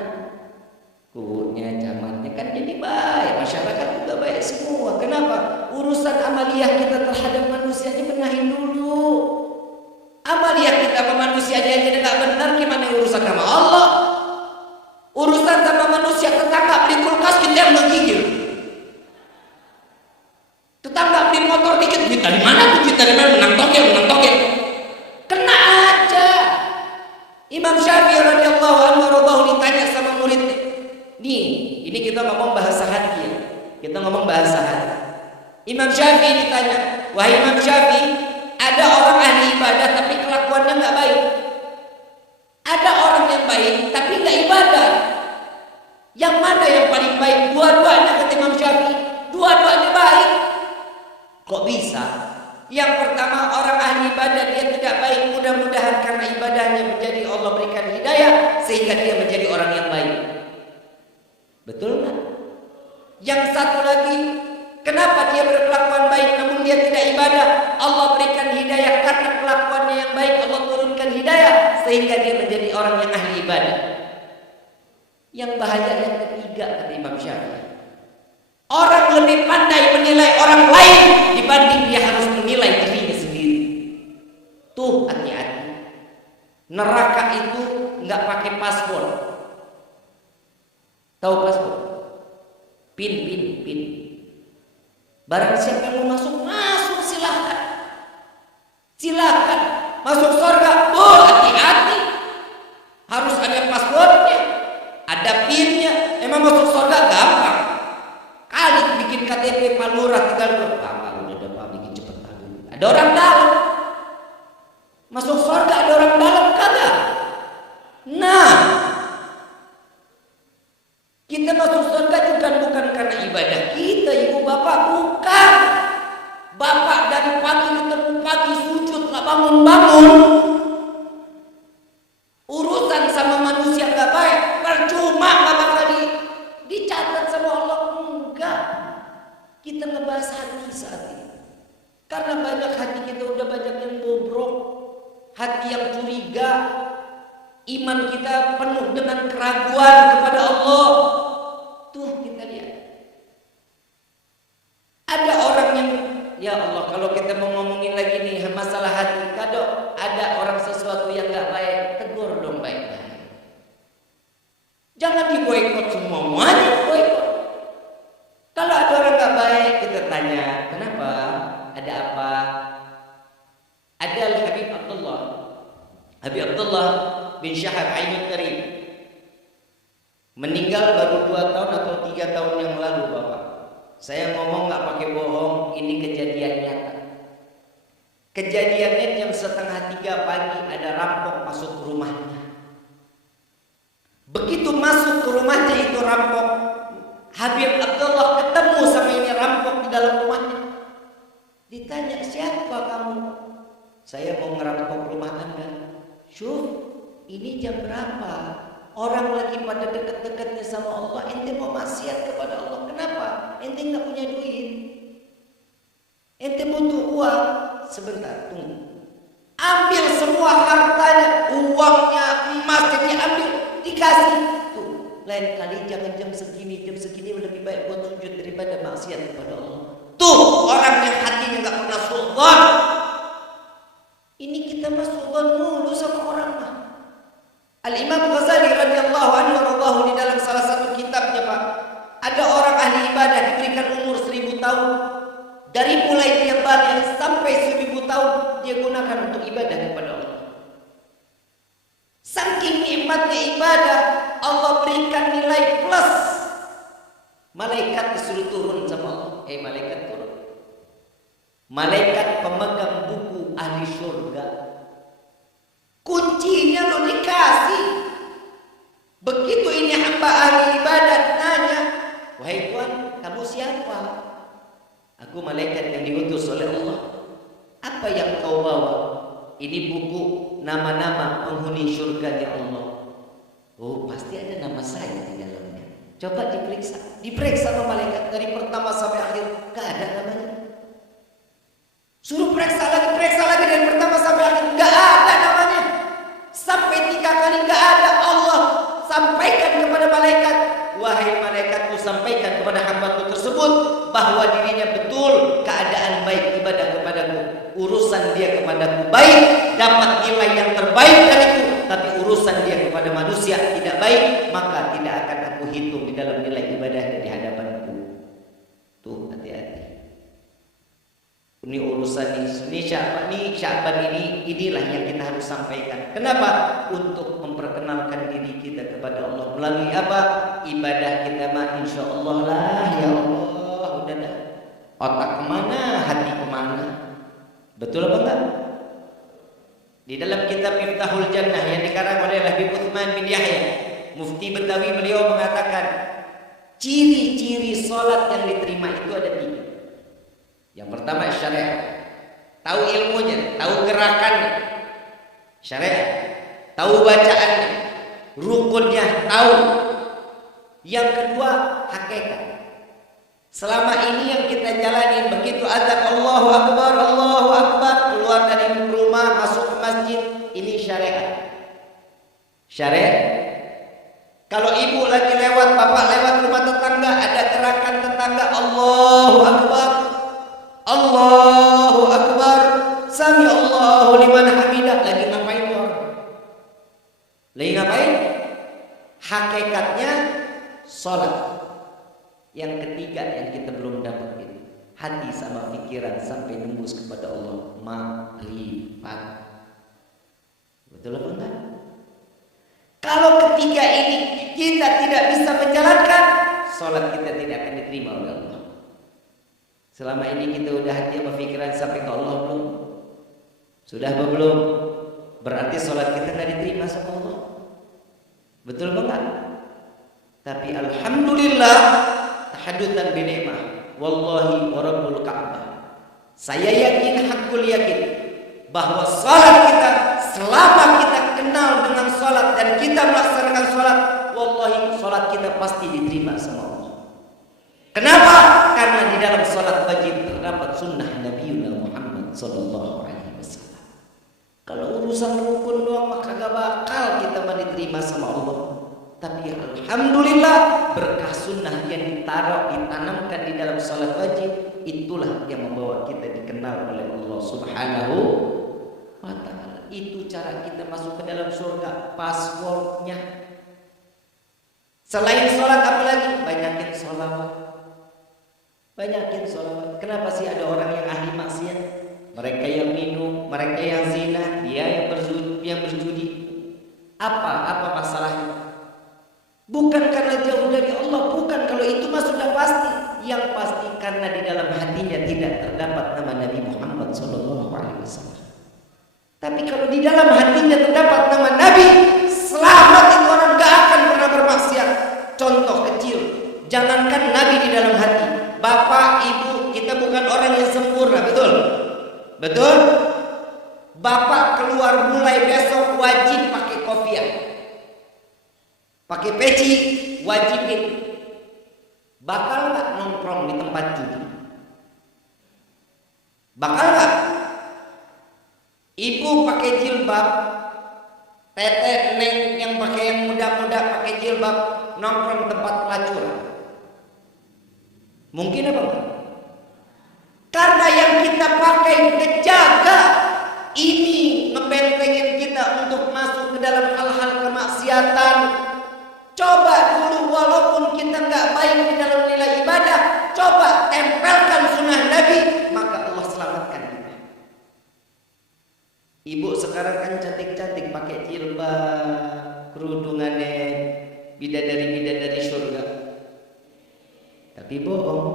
camatnya kan jadi baik, masyarakat juga baik semua. Kenapa? Urusan amaliyah kita terhadap manusianya benahin dulu. Amaliyah kita sama manusianya aja nggak benar, gimana urusan sama Allah? Urusan sama manusia, tetangga beli kulkas kita yang menggigil. Tetangga beli motor dikit, duit dari mana tuh? Duit dari mana? Menang toge. Kena aja. Imam Syafi'i radhiyallahu anhu ditanya sama muridnya. Nih, ini kita ngomong bahasa hati ya. Kita ngomong bahasa hati. Imam Syafi'i ditanya, wahai Imam Syafi'i, ada orang ahli ibadah tapi kelakuannya nggak baik. Ada orang yang baik tapi nggak ibadah. Yang mana yang paling baik? Dua-duanya kata Imam Syafi'i. Dua-duanya baik. Kok bisa? Yang pertama orang ahli ibadah dia tidak baik. Mudah-mudahan karena ibadahnya menjadi Allah berikan hidayah sehingga dia menjadi orang yang baik. Betul nggak? Yang satu lagi, kenapa dia berkelakuan baik namun dia tidak ibadah? Allah berikan hidayah karena kelakuannya yang baik. Allah turunkan hidayah sehingga dia menjadi orang yang ahli ibadah. Yang bahaya yang ketiga kata Imam Syafi'i, orang lebih pandai menilai orang lain dibanding dia harus menilai dirinya sendiri. Tuh hati-hati. Neraka itu nggak pakai paspor. Tahu paspor? Pin. Barang siapa yang mau masuk silahkan. Silakan masuk surga. Oh hati-hati. Harus ada paspornya, ada pinnya. Emang masuk surga gampang. Kali bikin KTP Palura tinggal udah Pak bikin cepet aja. Ada orang dalam. Masuk surga ada orang dalam kagak? Nah, kita masuk surga juga bukan karena ibadah kita, ibu bapak, bukan. Bapak dari pagi ketemu pagi sujud nggak bangun. Urusan sama manusia nggak baik, percuma nggak bakal dicatat sama Allah. Enggak. Kita ngebahas hati saat ini. Karena banyak hati kita udah banyak yang bobrok, hati yang curiga, iman kita penuh dengan keraguan kepada Allah. Tuh kita lihat. Ada orang yang, ya Allah, kalau kita mau ngomongin lagi nih masalah hati, kado ada orang sesuatu yang nggak baik, tegur dong baik-baik. Jangan diboikot semuanya, boikot. Kalau ada orang nggak baik, kita tanya, kenapa? Ada apa? Ada Habib Abdullah bin Syahab Ainul Karim Meninggal baru 2 tahun atau 3 tahun yang lalu, Bapak. Saya ngomong nggak pakai bohong, ini kejadian nyata. Kejadiannya jam 2:30 pagi ada rampok masuk ke rumahnya. Begitu masuk ke rumahnya itu rampok, Habib Abdullah ketemu sama ini rampok di dalam rumahnya. Ditanya, siapa kamu? Saya mau ngerampok rumah Anda. Syuf, ini jam berapa? Orang lagi pada dekat-dekatnya sama Allah, ente mau maksiat kepada Allah. Kenapa? Ente nggak punya duit. Ente butuh uang. Sebentar, tunggu. Ambil semua hartanya, uangnya, emasnya diambil, dikasih. Tuh, lain kali jangan jam segini lebih baik buat sujud daripada maksiat kepada Allah. Tuh, orang yang hatinya nggak pernah sultan. Ini kita masuk mulu sama orang mah. Al-Imam Ghazali radhiyallahu anhu di dalam salah satu kitabnya, Pak, ada orang ahli ibadah diberikan umur 1000 tahun. Dari mulai dia balik sampai 1000 tahun dia gunakan untuk ibadah kepada Allah. Saking nikmatnya ibadah, Allah berikan nilai plus. Malaikat disuruh turun sama Allah. Malaikat turun. Malaikat pemegang buku ahli surga. Kuncinya lo dikasih. Begitu ini hamba ahli ibadat nanya, wahai Tuhan, kamu siapa? Aku malaikat yang diutus oleh Allah. Apa yang kau bawa? Ini buku nama-nama penghuni surga Allah. Oh, pasti ada nama saya di dalamnya. Coba diperiksa. Diperiksa sama malaikat dari pertama sampai akhir, gak ada namanya. Suruh periksa lagi dari pertama sampai akhir, gak ada namanya. Sampai 3 kali gak ada. Allah sampaikan kepada malaikat, wahai malaikatku, sampaikan kepada hambaku tersebut bahwa dirinya betul keadaan baik ibadah kepadaku, urusan dia kepadaku baik, dapat nilai yang terbaik dariku, tapi urusan dia kepada manusia tidak baik, maka tidak akan aku hitung di dalam nilai ibadahnya di hadapanku. Tuh, hati-hati. Ini urusan ini Sya'ban inilah yang kita harus sampaikan. Kenapa? Untuk memperkenalkan diri kita kepada Allah melalui apa? Ibadah kita mah insyaallah lah, ya Allah, udah dah. Otak kemana, hati kemana? Betul apa enggak? Di dalam kitab Miftahul Jannah yang dikarang oleh Habib Utsman bin Yahya, Mufti Betawi, beliau mengatakan ciri-ciri salat yang diterima itu ada 3. Yang pertama syariat, tahu ilmunya, tahu gerakannya, syariat, tahu bacaannya, rukunnya, tahu. Yang kedua hakikat. Selama ini yang kita jalani, begitu azan Allahu Akbar, keluar dari rumah masuk ke masjid, ini syariat. Syariat. Kalau ibu lagi lewat, bapak lewat rumah tetangga, ada gerakan tetangga, Allahu Akbar, Allahu Akbar, Sami Allahu liman hamidah. Lagi ngapain orang? Lagi ngapain? Hakikatnya sholat. Yang ketiga yang kita belum dapat ini, hati sama pikiran sampai nembus kepada Allah, makrifat. Betul apa enggak? Kalau ketiga ini kita tidak bisa menjalankan, sholat kita tidak akan diterima oleh Allah. Selama ini kita udah hati sama pikiran sampai ke Allah belum? Sudah apa belum? Berarti sholat kita tidak diterima sama Allah. Betul enggak? Tapi alhamdulillah, tahadutan binikmah, wallahi wa rabbul Ka'bah, saya yakin, hakul yakin bahwa sholat kita, selama kita kenal dengan sholat dan kita melaksanakan sholat, wallahi sholat kita pasti diterima sama Allah. Kenapa? Karena di dalam sholat wajib terdapat sunnah Nabi Muhammad sallallahu alaihi wasallam. Kalau urusan rukun doang maka gak bakal kita diterima sama Allah. Tapi alhamdulillah berkah sunnah yang ditanamkan di dalam sholat wajib, itulah yang membawa kita dikenal oleh Allah Subhanahu wa ta'ala. Itu cara kita masuk ke dalam surga, passwordnya. Selain sholat apalagi? Banyakin sholawat. Banyakin sholawat. Kenapa sih ada orang yang ahli maksiat? Mereka yang minum, mereka yang zina, dia yang berjudi. Apa masalahnya? Bukan karena jauh dari Allah, bukan, kalau itu mah sudah pasti. Yang pasti karena di dalam hatinya tidak terdapat nama Nabi Muhammad SAW. Tapi kalau di dalam hatinya terdapat nama Nabi, selamat itu orang gak akan pernah bermaksiat. Contoh kecil, jangankan Nabi di dalam hati, bapak, ibu, kita bukan orang yang sempurna, betul? Betul? Bapak keluar mulai besok wajib pakai kopiah, pakai peci, wajib itu. Bakal nggak nongkrong di tempat judi? Bakal nggak? Ibu pakai jilbab, teteh neng yang pakai yang muda-muda pakai jilbab nongkrong tempat pelacuran. Mungkin apa enggak? Karena yang kita pakai kejaga ini ngebentengin kita untuk masuk ke dalam hal-hal kemaksiatan. Coba dulu walaupun kita nggak baik di dalam nilai ibadah, coba tempelkan sunnah Nabi, maka Allah selamatkan kita. Ibu sekarang kan cantik-cantik pakai jilbab, kerudungannya bidadari-bidadari surga. Tapi bohong.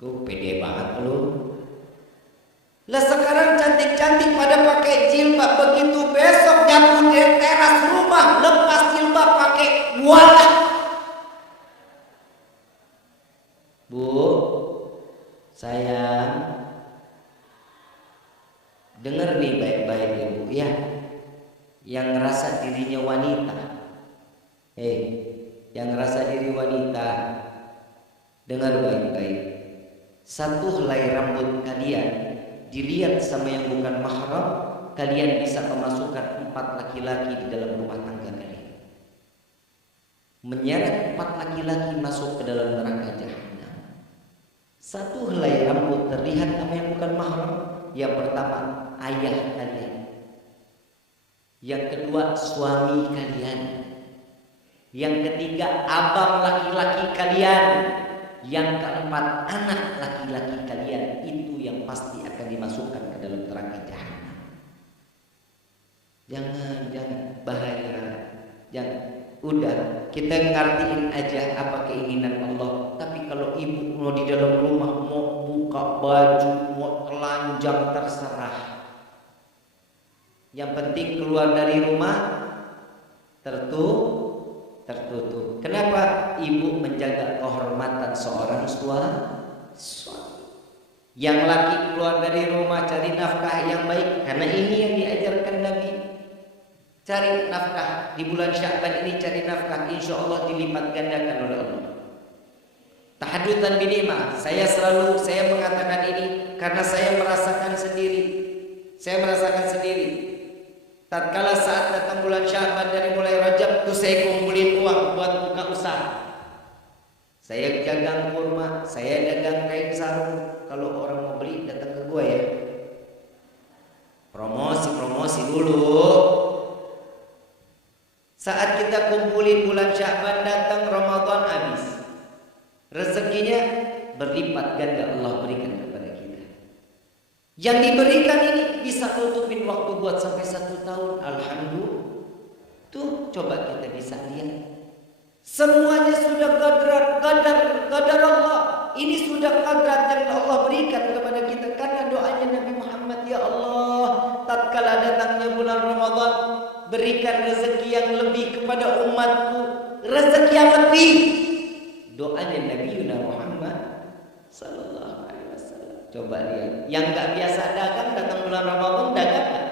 Gue pede banget lu. Lah sekarang cantik-cantik pada pakai jilbab, begitu besok jatuh di teras rumah lepas jilbab pakai wala. Bu, sayang, dengar nih baik-baik ya Bu ya. Yang ngerasa dirinya wanita, yang ngerasa diri wanita, dengar baik-baik. Satu helai rambut kalian dilihat sama yang bukan mahram, kalian bisa memasukkan 4 laki-laki di dalam rumah tangga kalian. Menyeret 4 laki-laki masuk ke dalam neraka jahanam. Satu helai rambut terlihat sama yang bukan mahram. Yang pertama ayah kalian, yang kedua suami kalian, yang ketiga abang laki-laki kalian, yang keempat anak laki-laki kalian. Itu yang pasti akan dimasukkan ke dalam neraka jahanam. Jangan bahaya. Jangan. Udah, kita ngertiin aja apa keinginan Allah. Tapi kalau ibu mau di dalam rumah mau buka baju, mau telanjang, terserah. Yang penting keluar dari rumah tertutup. Kenapa? Ibu menjaga kehormatan seorang suami. Yang laki keluar dari rumah cari nafkah yang baik, karena ini yang diajarkan Nabi. Cari nafkah di bulan Sya'ban ini, cari nafkah, insya Allah dilipat gandakan oleh Allah. Tahadutan binimah. Saya mengatakan ini karena saya merasakan sendiri. Tatkala saat datang bulan Sya'ban dari mulai Rajab itu saya kumpulin uang buat buka usaha. Saya dagang kurma, saya dagang kain sarung. Kalau orang mau beli datang ke gua ya. Promosi dulu. Saat kita kumpulin bulan Sya'ban datang, Ramadan habis. Rezekinya berlipat ganda Allah berikan kepada kita. Yang diberikan ini bisa nutupin waktu buat sampai 1 tahun. Alhamdulillah. Tuh coba kita bisa lihat. Semuanya sudah qadar Allah. Ini sudah qadar yang Allah berikan kepada kita karena doanya Nabi Muhammad, ya Allah, tatkala datangnya bulan Ramadan, berikan rezeki yang lebih kepada umatku, rezeki yang lebih. Doanya Nabi Muhammad sallallahu alaihi wasallam. Coba lihat, yang enggak biasa dagang datang bulan Ramadan dagang kan?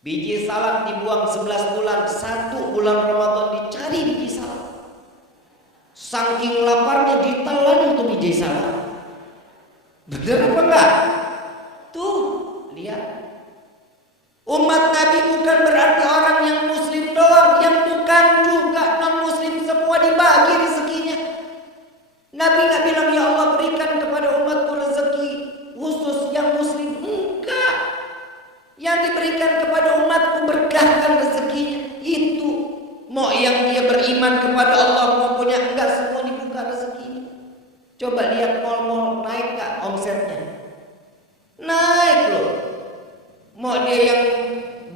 Biji salak dibuang 11 bulan, 1 bulan Ramadan dicari biji salak. Saking laparnya ditelan untuk biji salak. Benar apa enggak? Tuh, lihat. Umat Nabi bukan berarti orang yang muslim doang, yang bukan juga non-muslim semua dibagi rezekinya. Nabi enggak bilang ya Allah berikan kepada umatku rezeki khusus yang muslim, enggak. Yang diberikan kepada umatku berkahkan rezekinya. Itu mau yang dia beriman kepada Allah maupun yang enggak, semua dibuka rezekinya. Coba lihat mal-mal naik enggak omsetnya? Naik loh. Mau dia yang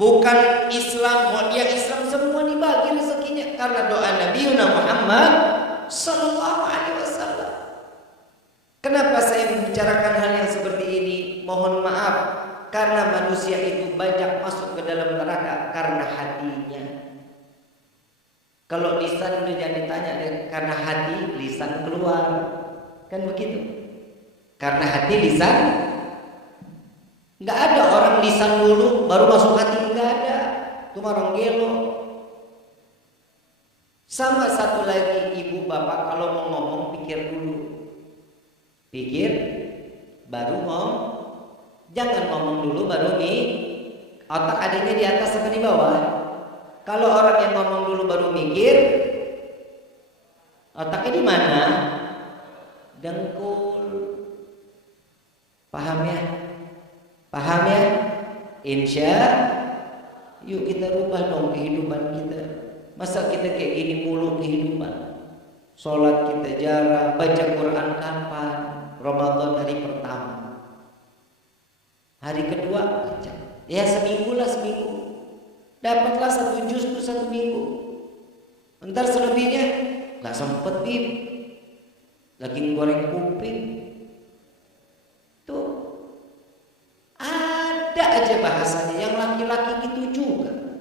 bukan Islam, mau dia Islam semua dibagi rezekinya karena doa Nabi Muhammad sallallahu alaihi wasallam. Kenapa saya membicarakan hal yang seperti ini? Mohon maaf, karena manusia itu banyak masuk ke dalam neraka karena hatinya. Kalau lisan udah jangan ditanya deh, karena hati lisan keluar, kan begitu? Karena hati lisan. Nggak ada orang lisan dulu baru masuk hati, nggak ada. Itu orang gelo. Sama satu lagi, ibu bapak kalau mau ngomong pikir dulu, pikir baru ngomong. Jangan ngomong dulu baru nih. Otak adanya di atas sama di bawah. Kalau orang yang ngomong dulu baru mikir, otaknya di mana? Dengkul. Paham ya? Paham ya? Insya. Yuk kita rubah dong kehidupan kita. Masa kita kayak gini mulu kehidupan? Sholat kita jarang, baca Quran kapan? Ramadan hari pertama. Hari kedua baca. Ya seminggu lah seminggu. Dapatlah 1 juz tuh 1 minggu. Ntar selebihnya nggak sempet bib. Lagi goreng kuping. Tuh. Ada aja bahasanya yang laki-laki gitu juga.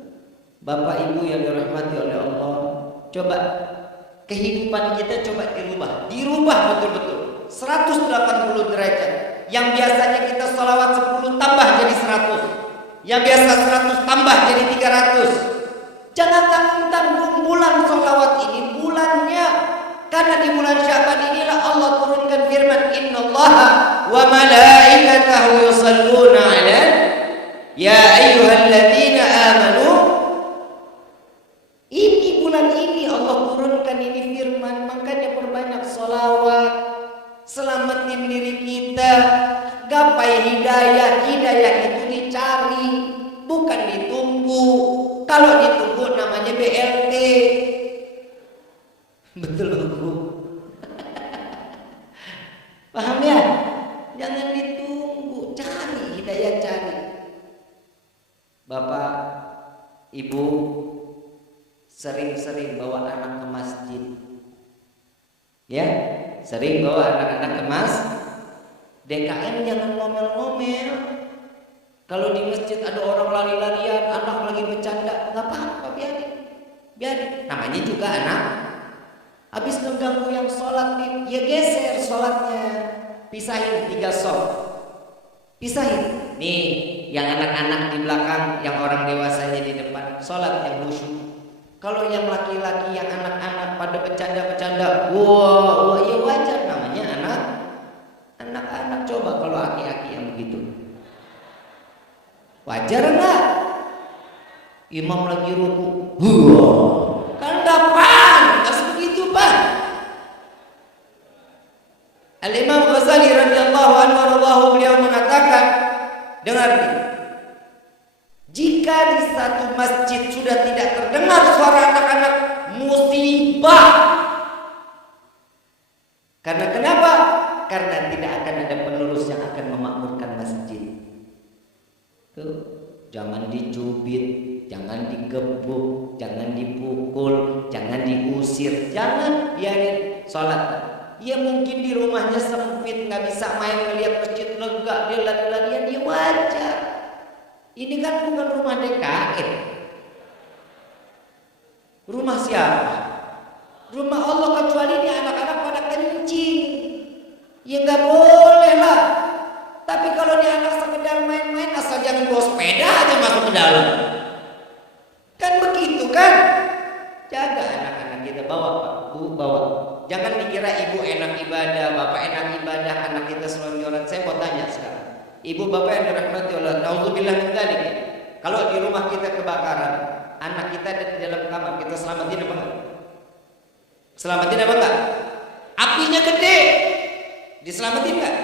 Bapak Ibu yang dirahmati oleh Allah, coba kehidupan kita coba dirubah betul-betul 180 derajat. Yang biasanya kita sholawat 10 tambah jadi 100, yang biasa 100 tambah jadi 300. Jangan tanggung-tanggung bulan sholawat ini bulannya, karena di bulan Syaban inilah Allah turunkan firman innallaha wa malaikatahu yusalluna 'alan ya ayyuhalladzina amanu. Ini bulan ini Allah turunkan ini firman, makanya perbanyak sholawat, selamatin diri kita, gapai hidayah. Hidayah itu dicari, bukan ditunggu. Kalau ditunggu namanya BLT. Betul Bu? Paham ya? Jangan ditunggu, cari hidayah, cari. Bapak, Ibu sering-sering bawa anak ke masjid. Ya, sering bawa anak-anak ke masjid. DKM jangan ngomel-ngomel. Kalau di masjid ada orang lari-larian, anak lagi bercanda, nggak apa-apa, biarin. Namanya juga anak. Habis mengganggu yang sholat, ya geser sholatnya, pisahin 3 soft, pisahin. Nih, yang anak-anak di belakang, yang orang dewasanya di depan, sholat yang khusyuk. Kalau yang laki-laki, yang anak-anak pada bercanda-bercanda, wah, ya wajar, namanya anak-anak. Coba kalau aki-aki yang begitu, wajar enggak? Imam lagi ruku, kan nggak pantas begitu Pak. Al-Imam Ghazali radhiyallahu anhu beliau mengatakan, dengar nih, jika di satu masjid sudah tidak terdengar suara anak-anak, musibah. Karena kenapa? Karena tidak akan ada penerus yang akan memakmurkan masjid. Tuh, jangan dicubit, jangan digebuk, jangan dipukul, jangan diusir, jangan, biarin sholat. Ya mungkin di rumahnya sempit, nggak bisa main ngeliat masjid lega, dia lari-larian, dia wajar. Ini kan bukan rumah DKM. Rumah siapa? Rumah Allah, kecuali ini anak-anak pada kencing. Ya nggak boleh lah. Tapi kalau dia anak sekedar main-main, asal jangan bawa sepeda aja masuk ke dalam. Kan begitu kan? Jaga anak-anak kita, bawa Pak, Bu, bawa. Jangan dikira ibu enak ibadah, bapak enak ibadah, anak kita selonjoran. Saya mau tanya sekarang, ibu bapak yang dirahmati Allah, naudzubillah min dzalik. Kalau di rumah kita kebakaran, anak kita ada di dalam kamar, kita selamatin apa enggak? Selamatin apa enggak? Apinya gede, diselamatin enggak?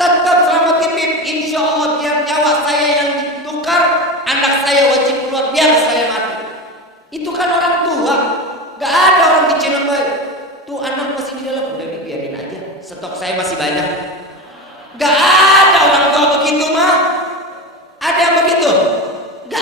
Tetap selamatin Bib. Insya Allah biar nyawa saya yang ditukar, anak saya wajib keluar biar saya mati. Itu kan orang tua, gak ada orang kecil yang baik. Tuh anak masih di dalam, udah biarin aja, stok saya masih banyak. Gak ada orang tua begitu mah. Ada yang begitu? Gak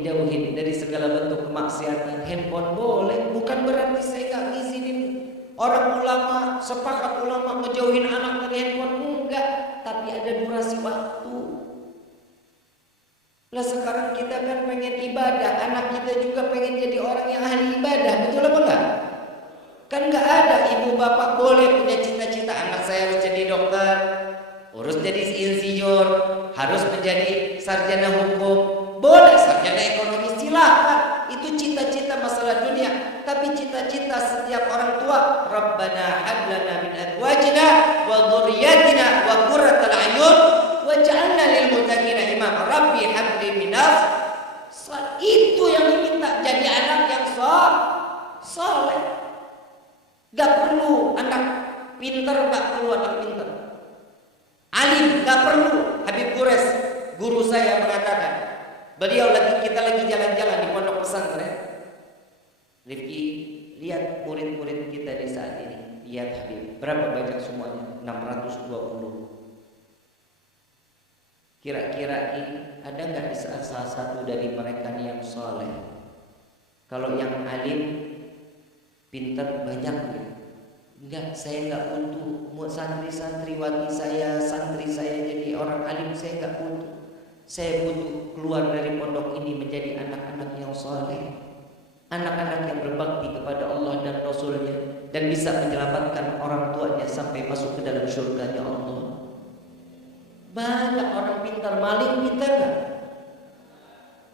dijauhin dari segala bentuk kemaksiatan. Handphone boleh, bukan berarti saya nggak ngizinin orang ulama, sepakat ulama ngejauhin anak dari handphone, enggak, tapi ada durasi waktu. Lah sekarang kita kan pengen ibadah, anak kita juga pengen jadi orang yang ahli ibadah, betul apa enggak? Kan enggak ada ibu bapak boleh punya cita-cita anak saya harus jadi dokter, harus jadi insinyur, harus menjadi sarjana hukum, boleh sarjana ekonomi, silakan. Itu cita-cita masalah dunia. Tapi cita-cita setiap orang tua, Rabbana hab lana min azwajina wa dhurriyyatina wa qurratal a'yun waj'alna lil muttaqina imama. Rabbi habli minas. Itu yang diminta, jadi anak yang saleh. Gak perlu anak pinter, gak perlu anak pinter. Alim gak perlu. Habib Qures, guru saya mengatakan, kita lagi jalan-jalan di pondok pesantren. Rifki, lihat murid-murid kita di saat ini. Lihat Habib, berapa banyak semuanya? 620. Kira-kira ini ada nggak di salah satu dari mereka yang soleh? Kalau yang alim, pintar banyak ya? Enggak, saya nggak butuh santri-santriwati saya, santri saya jadi orang alim, saya nggak butuh. Saya butuh keluar dari pondok ini menjadi anak-anak yang soleh, anak-anak yang berbakti kepada Allah dan Rasulnya, dan bisa menyelamatkan orang tuanya sampai masuk ke dalam surganya Allah. Banyak orang pintar, maling pintar gak?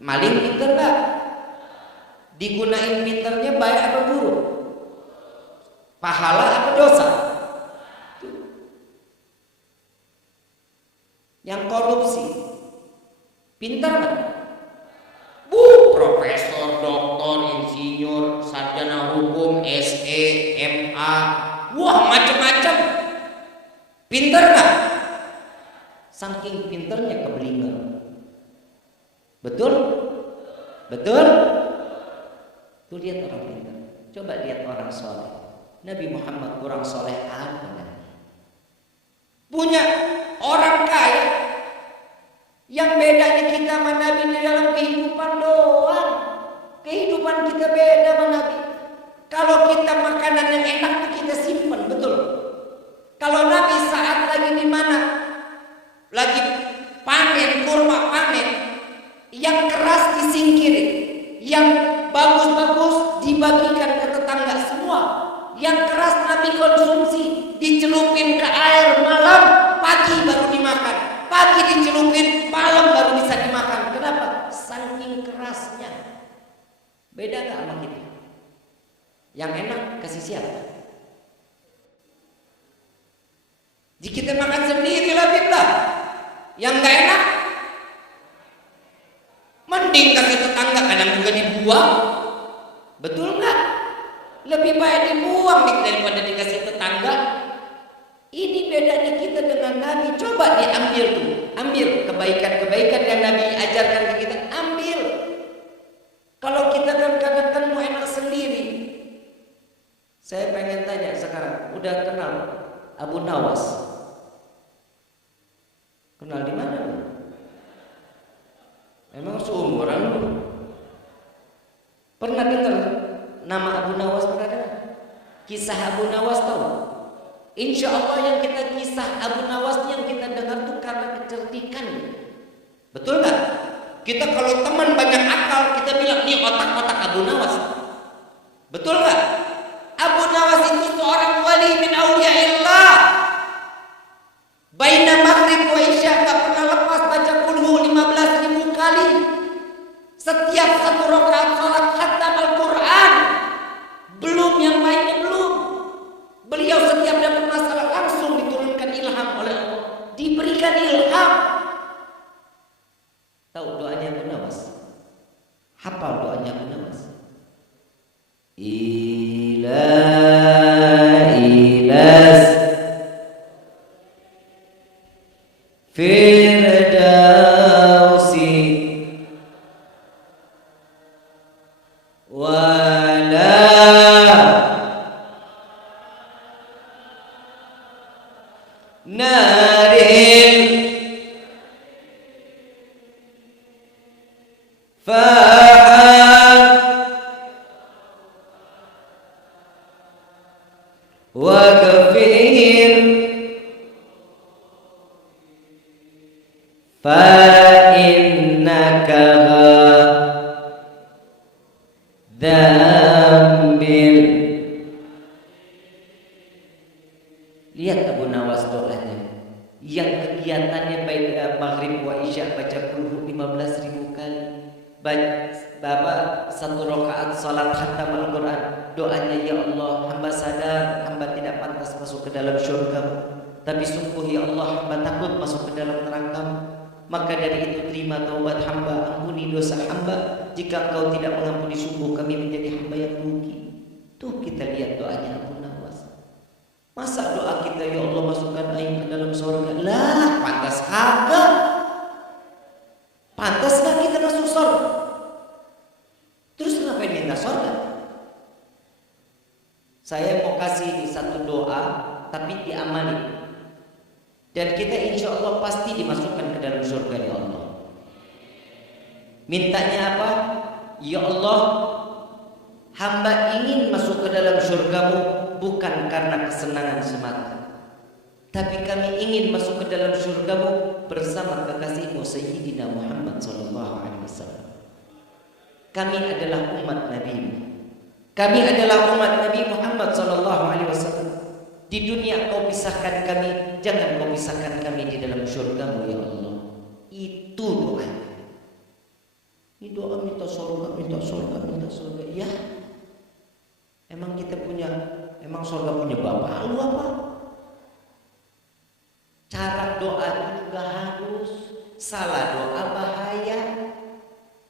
Maling pintar gak? Digunain pintarnya baik apa buruk? Pahala apa dosa? Yang korupsi pintar gak? Profesor, doktor, insinyur, sarjana hukum, SE, MA, wah macam-macam. Pintar gak? Saking pintarnya keblinger. Betul? Betul? Tuh lihat orang pintar. Coba lihat orang soleh. Nabi Muhammad kurang soleh apa? Punya orang kaya. Yang bedanya kita sama Nabi di dalam kehidupan doang. Kehidupan kita beda sama Nabi. Kalau kita makanan yang enak tuh kita simpan, betul? Kalau Nabi saat lagi di mana? Lagi panen, kurma panen, yang keras disingkiri, yang bagus-bagus dibagikan ke tetangga semua. Yang keras Nabi konsumsi, dicelupin ke air, malam, pagi baru dimakan. Pagi dicelupin, malam baru bisa dimakan. Kenapa? Saking kerasnya. Beda gak sama kita? Yang enak kasih siapa? Jika kita makan sendiri lah kita. Yang gak enak, mending kasih tetangga, kadang juga dibuang. Betul gak? Lebih baik dibuang daripada dikasih tetangga. Ini bedanya kita dengan Nabi. Coba diambil tuh, ambil kebaikan-kebaikan yang Nabi ajarkan ke kita, ambil. Kalau kita kan kadang-kadang mau enak sendiri. Saya pengen tanya sekarang, udah kenal Abu Nawas? Kenal di mana? Memang seumuran lu? Pernah dengar nama Abu Nawas? Pernah dengar? Kisah Abu Nawas tahu? Insya Allah yang kita kisah Abu Nawas yang kita dengar tuh karena kecerdikan. Betul nggak? Kita kalau teman banyak akal, kita bilang nih otak-otak Abu Nawas. Betul nggak? Abu Nawas itu seorang wali min auliyaillah. Baina maghrib wa isya gak pernah lepas baca kulhu 15.000 kali. Setiap satu rakaat salat khatam Al-Quran. Belum yang lainnya belum. Beliau setiap dapat masalah langsung diturunkan ilham oleh Allah. Diberikan ilham. Tahu doanya Abu Nawas? Hafal doanya Abu Nawas? Ilas Firdausi wala naril fa Dzambil. Lihat Abu Nawas doanya yang kegiatannya baik maghrib wa isya baca qul 15.000 kali, baca satu rakaat salat khatam Al-Quran. Doanya, ya Allah, hamba sadar hamba tidak pantas masuk ke dalam syurga, tapi sungguh ya Allah hamba takut masuk ke dalam neraka. Maka dari itu terima taubat hamba, ampuni dosa hamba. Jika Engkau tidak mengampuni, sungguh kami menjadi hamba yang rugi. Tuh kita lihat doanya Abu Nawas. Masa doa kita, ya Allah masukkan aing ke dalam surga? Lah, pantas kagak? Pantas gak kita masuk surga? Terus kenapa minta surga? Saya mau kasih satu doa, tapi diamali. Dan kita insya Allah pasti dimasukkan ke dalam surga ya Allah. Mintanya apa? Ya Allah, hamba ingin masuk ke dalam surgamu bukan karena kesenangan semata, tapi kami ingin masuk ke dalam surgamu bersama kekasihmu Sayyidina Muhammad SAW. Kami adalah umat Nabi. Kami adalah umat Nabi Muhammad SAW. Di dunia Kau pisahkan kami, jangan Kau pisahkan kami di dalam syurgamu ya Allah. Itu doa. Ini doa minta surga, minta surga, minta surga. Ya, emang kita punya, emang surga punya bapak lu apa? Cara doa itu juga harus, salah doa bahaya.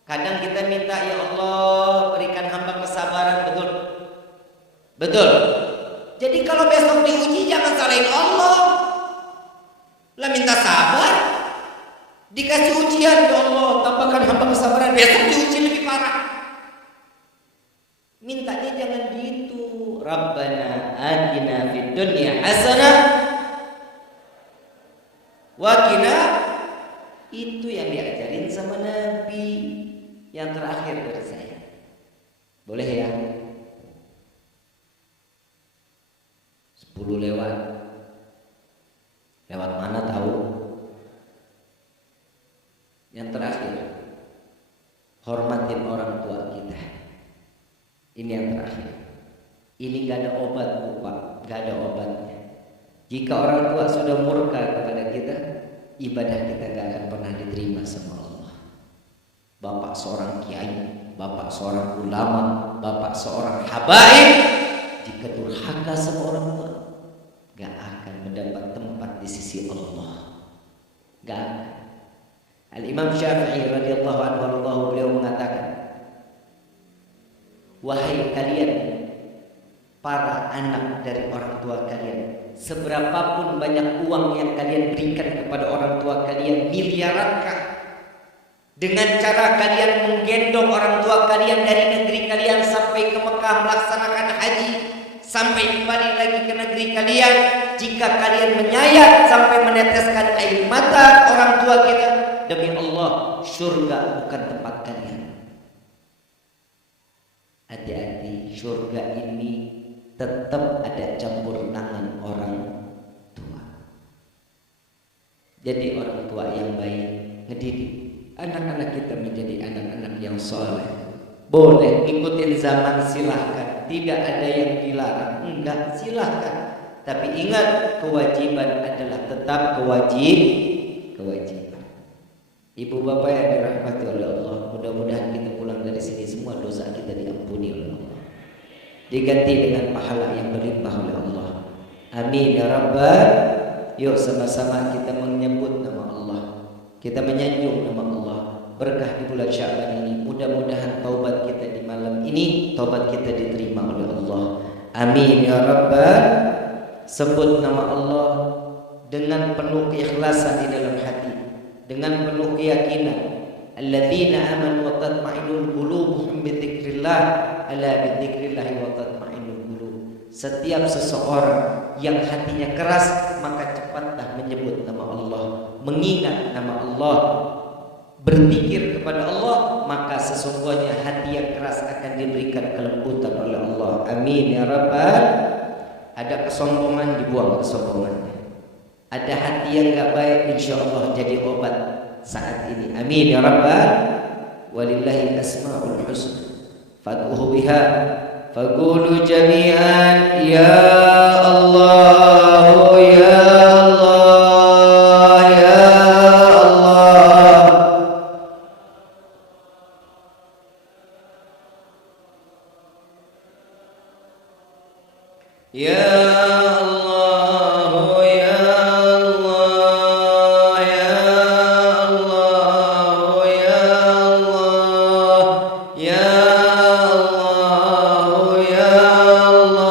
Kadang kita minta, ya Allah berikan hamba kesabaran, betul? Betul. Jadi kalau besok diuji jangan salahin Allah. Lah minta sabar, dikasih ujian, ya Allah tambahkan hamba kesabaran, besok diuji lebih parah. Mintanya jangan gitu. Rabbana atina fid dunya hasanah wa qina. Itu yang diajarin sama Nabi. Yang terakhir dari saya, boleh ya? 10 lewat mana tahu. Yang terakhir, hormatin orang tua kita. Ini yang terakhir. Ini gak ada obat Pak, gak ada obatnya. Jika orang tua sudah murka kepada kita, ibadah kita gak akan pernah diterima sama Allah. Bapak seorang kiai, bapak seorang ulama, bapak seorang habaib, jika durhaka sama orang tua, gak akan mendapat tempat di sisi Allah. Gak akan. Al-Imam Syafi'i radhiyallahu anhu beliau mengatakan, wahai kalian para anak dari orang tua kalian, seberapapun banyak uang yang kalian berikan kepada orang tua kalian, miliarankah, dengan cara kalian menggendong orang tua kalian dari negeri kalian sampai ke Mekah melaksanakan haji, sampai kembali lagi ke negeri kalian, jika kalian menyayat sampai meneteskan air mata orang tua kita, demi Allah surga bukan tempat kalian. Hati-hati, surga ini tetap ada campur tangan orang tua. Jadi orang tua yang baik ngedidik anak-anak kita menjadi anak-anak yang soleh. Boleh ikutin zaman, silahkan. Tidak ada yang dilarang, enggak, silahkan. Tapi ingat, kewajiban adalah tetap kewajiban. Ibu bapak yang dirahmati oleh Allah, mudah-mudahan kita pulang dari sini semua dosa kita diampuni oleh Allah, diganti dengan pahala yang berlimpah oleh Allah. Amin ya Rabbal. Yuk sama-sama kita menyebut nama Allah, kita menyanjung nama Allah. Berkah di bulan Sya'ban ini, mudah-mudahan taubat kita di malam ini, taubat kita diterima oleh Allah. Amin ya Rabbal. Sebut nama Allah dengan penuh keikhlasan di dalam hati, dengan penuh keyakinan. Alladzina amanu wa tatma'innul qulubuhum bi dzikrillah, ala bi dzikrillah wa tatma'innul qulub. Setiap seseorang yang hatinya keras, maka cepatlah menyebut nama Allah, mengingat nama Allah, berzikir kepada Allah, maka sesungguhnya hati yang keras akan diberikan kelembutan oleh Allah. Amin ya Rabbal. Ada kesombongan, dibuang kesombongannya. Ada hati yang gak baik, insya Allah jadi obat saat ini. Amin ya Rabbal. Walillahi asma'ul husna fad'uhu biha faqulu jami'an ya Allah ya Allah ya Allah. Ya Allah ya Allah ya Allah ya Allah ya Allah ya Allah.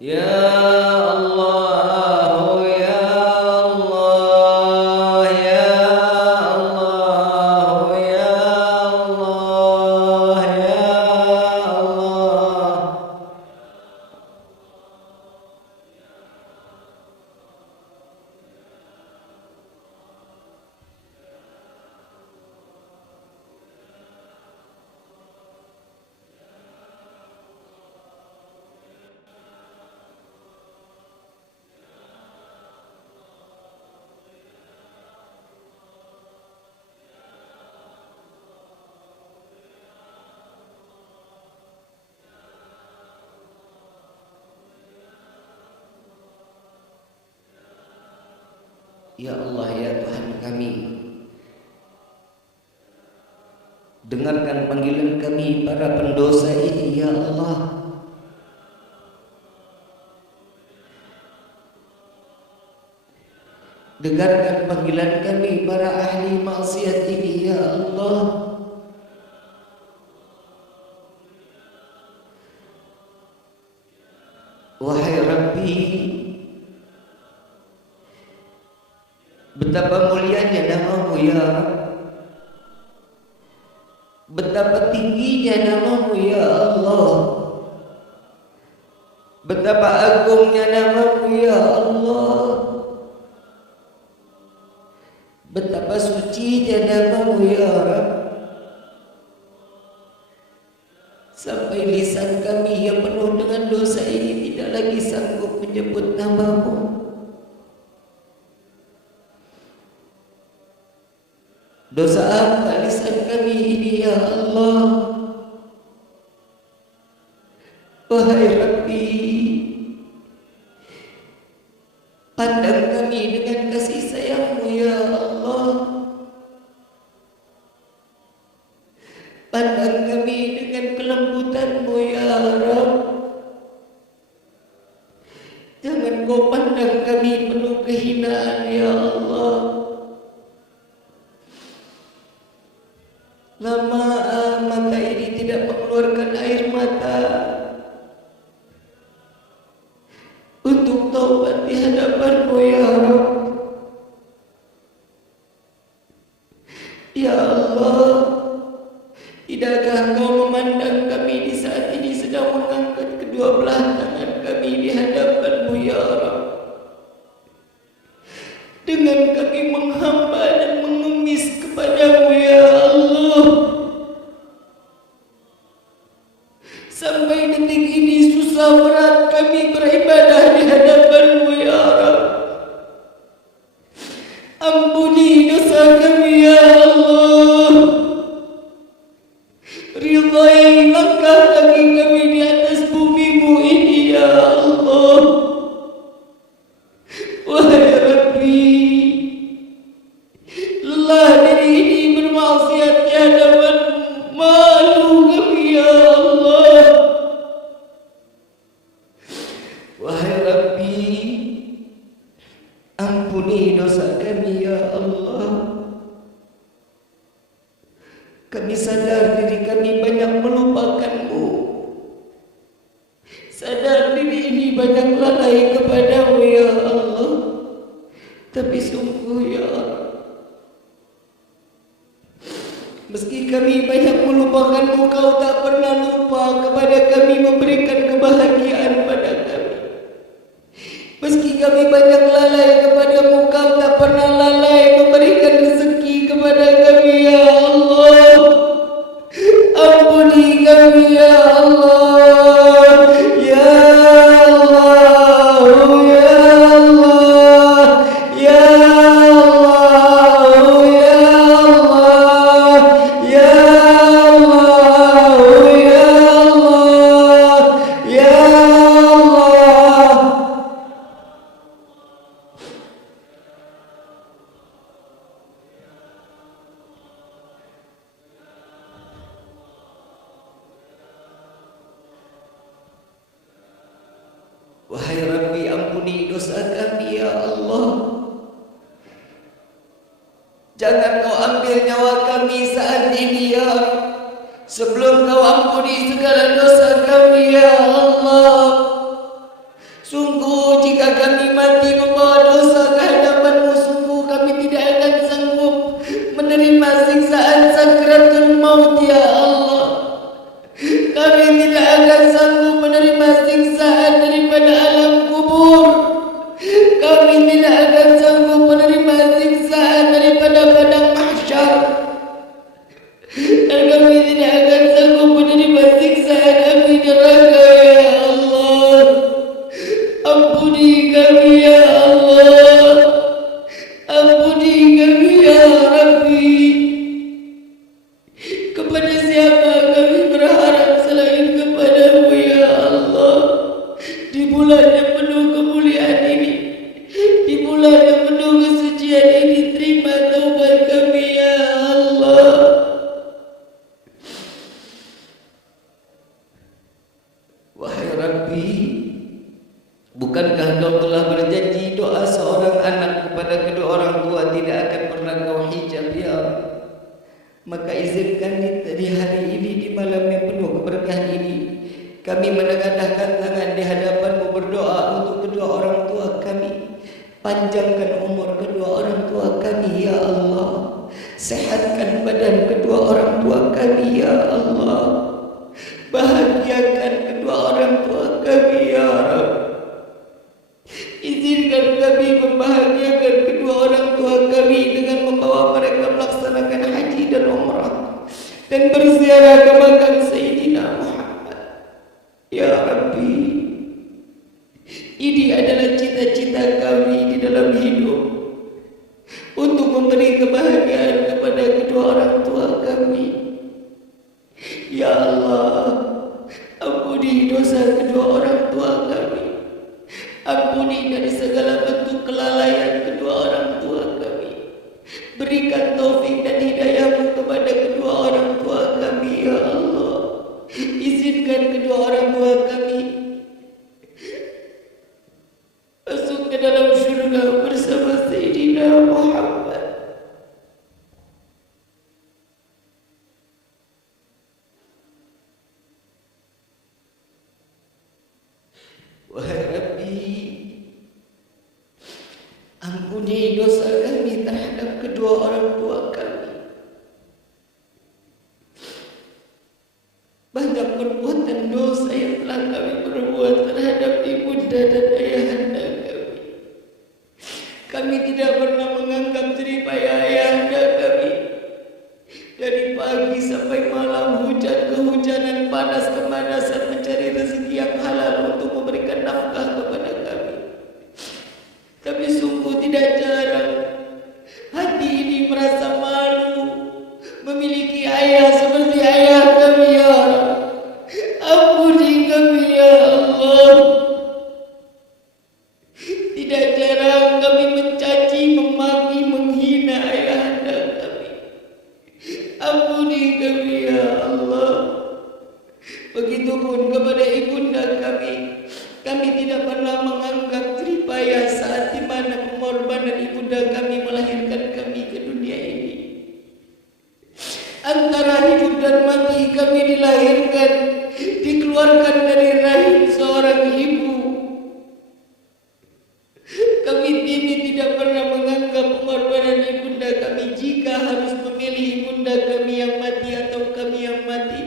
Ya Allah ya Allah ya Allah ya Allah ya Allah. Ya Allah ya Tuhan kami, dengarkan panggilan kami para pendosa ini ya Allah. Dengarkan panggilan kami para ahli maksiat ini ya Allah. Wahai Rabbi, betapa mulianya namamu ya Rabb, betapa tingginya namamu ya Allah, betapa agungnya namamu ya Allah, betapa sucinya namamu ya Rabb. Sampai lisan kami yang penuh dengan dosa ini tidak lagi sanggup menyebut namamu. Dosa apa lisan kami ini ya Allah? Wahai Rabbi, pandang kami dengan kasih sayang-Mu ya Allah. Pandang kami dengan kelembutan-Mu ya Rabb. Jangan Kau pandang kami penuh kehinaan ya Allah. Lama mata ini tidak mengeluarkan air mata untuk taubat di hadapan-Mu ya Rabb. Ya Allah, tidakkah Kau memandang kami di saat ini sedang mengangkat kedua belah tangan kami di hadapan-Mu ya Rabb, dengan kami menghamba dan mengemis kepada-Mu ya Allah. Sampai detik ini susah berat kami beribadah di hadapan-Mu ya Rabb. Ampuni dosa kami ya Allah. Ridhai langkah kaki kami di atas bumi-Mu ini ya Allah. Wahai Rabbi, lelah diri ini bermaksiat di hadapan malu kami ya Allah. Wahai Rabbi, ampuni dosa kami ya Allah. Kami sadar diri kami banyak melupakan-Mu. Sadar diri ini banyak lalai kepada-Mu ya Allah. Tapi sungguh ya Allah, meski kami banyak melupakan-Mu, Kau tak pernah lupa kepada kami memberikan kebahagiaan pada kami. Meski kami banyak lalai kepada-Mu, Kau tak pernah lalai memberi Wahai Rabbi, ampuni dosa kami ya Allah. Jangan kau ambil nyawa kami saat ini ya Rabb, sebelum kau ampuni segala dosa kami ya Allah. Sungguh jika kami mati membawa dosa ke hadapan-Mu, sungguh kami tidak akan sanggup menerima siksaan sakaratul maut ya Allah. Kami tidak akan sanggup menerima siksaan daripada alam kubur. Kami tidak akan sanggup menerima siksaan daripada padang mahsyar. Dan kami tidak akan sanggup menerima siksaan api neraka ya Allah. Ampuni kami ya Allah. Ampuni kami ya Rabbi. Kepada siapa kami berharap selain kepada-Mu ya Allah. Di bulan yang penuh kemuliaan ini, di bulan yang penuh kesucian ini, terima taubat kami ya Allah. Wahai Rabbi, bukankah Kau telah berjanji doa seorang anak kepada kedua orang tua tidak akan pernah Kau hijab ya Rabbi? Maka izinkan di hari ini, di malam yang penuh keberkahan ini, kami menengadahkan tangan di hadapan-Mu berdoa untuk kedua orang tua kami. Panjangkan umur kedua orang tua kami ya Allah. Sehatkan badan kedua orang tua kami ya Allah. Bahagiakan kedua orang tua kami ya Rabb. Izinkan kami membahagiakan kedua orang tua kami dengan membawa mereka melaksanakan haji dan umrah dan berziarah ke makam Sayyidina Muhammad. Ya Rabbi, ini adalah cita-cita kami di dalam hidup, untuk memberi kebahagiaan kepada kedua orang tua kami. Ya Allah, ampuni dosa kedua orang tua kami. Ampuni dari segala bentuk kelalaian kedua orang tua kami. Berikan taufik dan hidayah-Mu kepada kedua orang tua kami ya Allah. Izinkan kedua orang tua kami masuk ke dalam syurga bersama Sayyidina Muhammad. Wahai Rabbi, ampuni dosa kami terhadap kedua orang tua kami. Banyak perbuatan dosa yang telah kami perbuat terhadap ibunda dan ayahanda kami. Kami tidak pernah menganggap jeripaya ayahanda kami. Dari pagi sampai malam, hujan kehujanan, panas kepanasan, mencari rezeki yang halal untuk memberikan nafkah kepada kami. Tapi sungguh tidak jarang hati ini merasa malu memiliki ayah seperti ayah kami ya Allah. Ampuni kami ya Allah. Tidak jarang kami mencaci, memaki, menghina ayahanda kami. Ampuni kami ya Allah. Begitupun kepada ibunda kami. Kami tidak pernah menganggap jeripaya saat di mana pengorbanan ibunda kami melahirkan kami ke dunia ini. Antara hidup dan mati kami dilahirkan, dikeluarkan dari rahim seorang ibu. Kami ini tidak pernah menganggap pengorbanan ibunda kami. Jika harus memilih ibunda kami yang mati atau kami yang mati,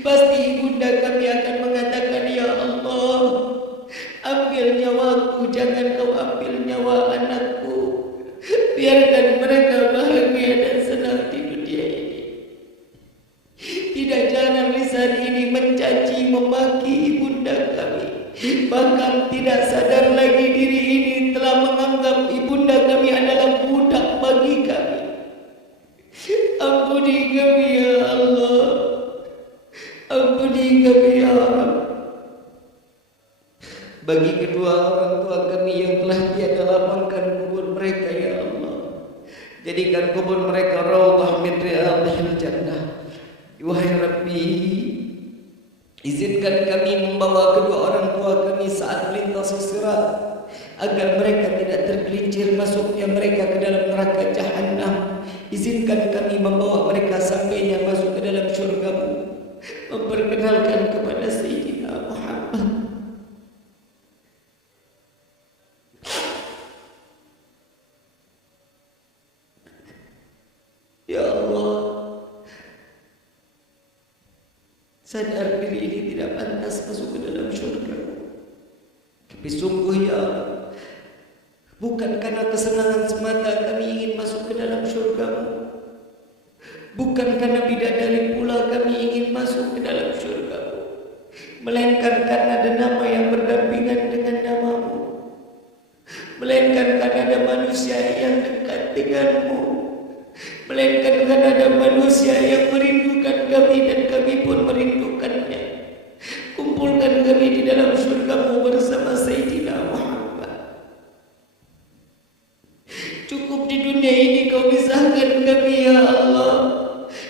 pasti ibunda kami akan mengatakan, ya Allah, ambil nyawaku, jangan Kau ambil nyawa anakku. Biarkan mereka bahagia dan senang di dunia ini. Tidak jarang lisan ini mencaci, memaki ibunda kami. Bahkan tidak sadar lagi diri ini telah menganggap ibunda kami adalah budak bagi kami. Ampuni kami ya Allah. Ampuni kami ya Rabb. Bagi kedua orang tua kami yang telah tiada, lapangkan kubur mereka ya Allah. Jadikan kubur mereka raudhah min riyadhil jannah. Wahai Rabbi, Izinkan kami membawa kedua orang tua kami saat melintasi sirat, agar mereka tidak tergelincir masuknya mereka ke dalam neraka Jahannam. Izinkan kami membawa mereka sampainya masuk ke dalam syurga-Mu, memperkenalkan kepada Sayyidina Muhammad. Ya Allah, sadar diri ini tidak pantas masuk ke dalam syurga. Tapi sungguh ya Allah, bukan karena kesenangan semata kami ingin masuk ke dalam syurga-Mu, bukan karena bidadari pula kami ingin masuk ke dalam syurga-Mu, melainkan karena ada nama yang berdampingan dengan nama-Mu, melainkan karena ada manusia yang dekat dengan-Mu, melainkan karena ada manusia yang merindukan kami dan kami pun merindukannya. Kumpulkan kami di dalam syurga-Mu bersama Sayyidina Muhammad. Cukup di dunia ini Kau pisahkan kami ya Allah.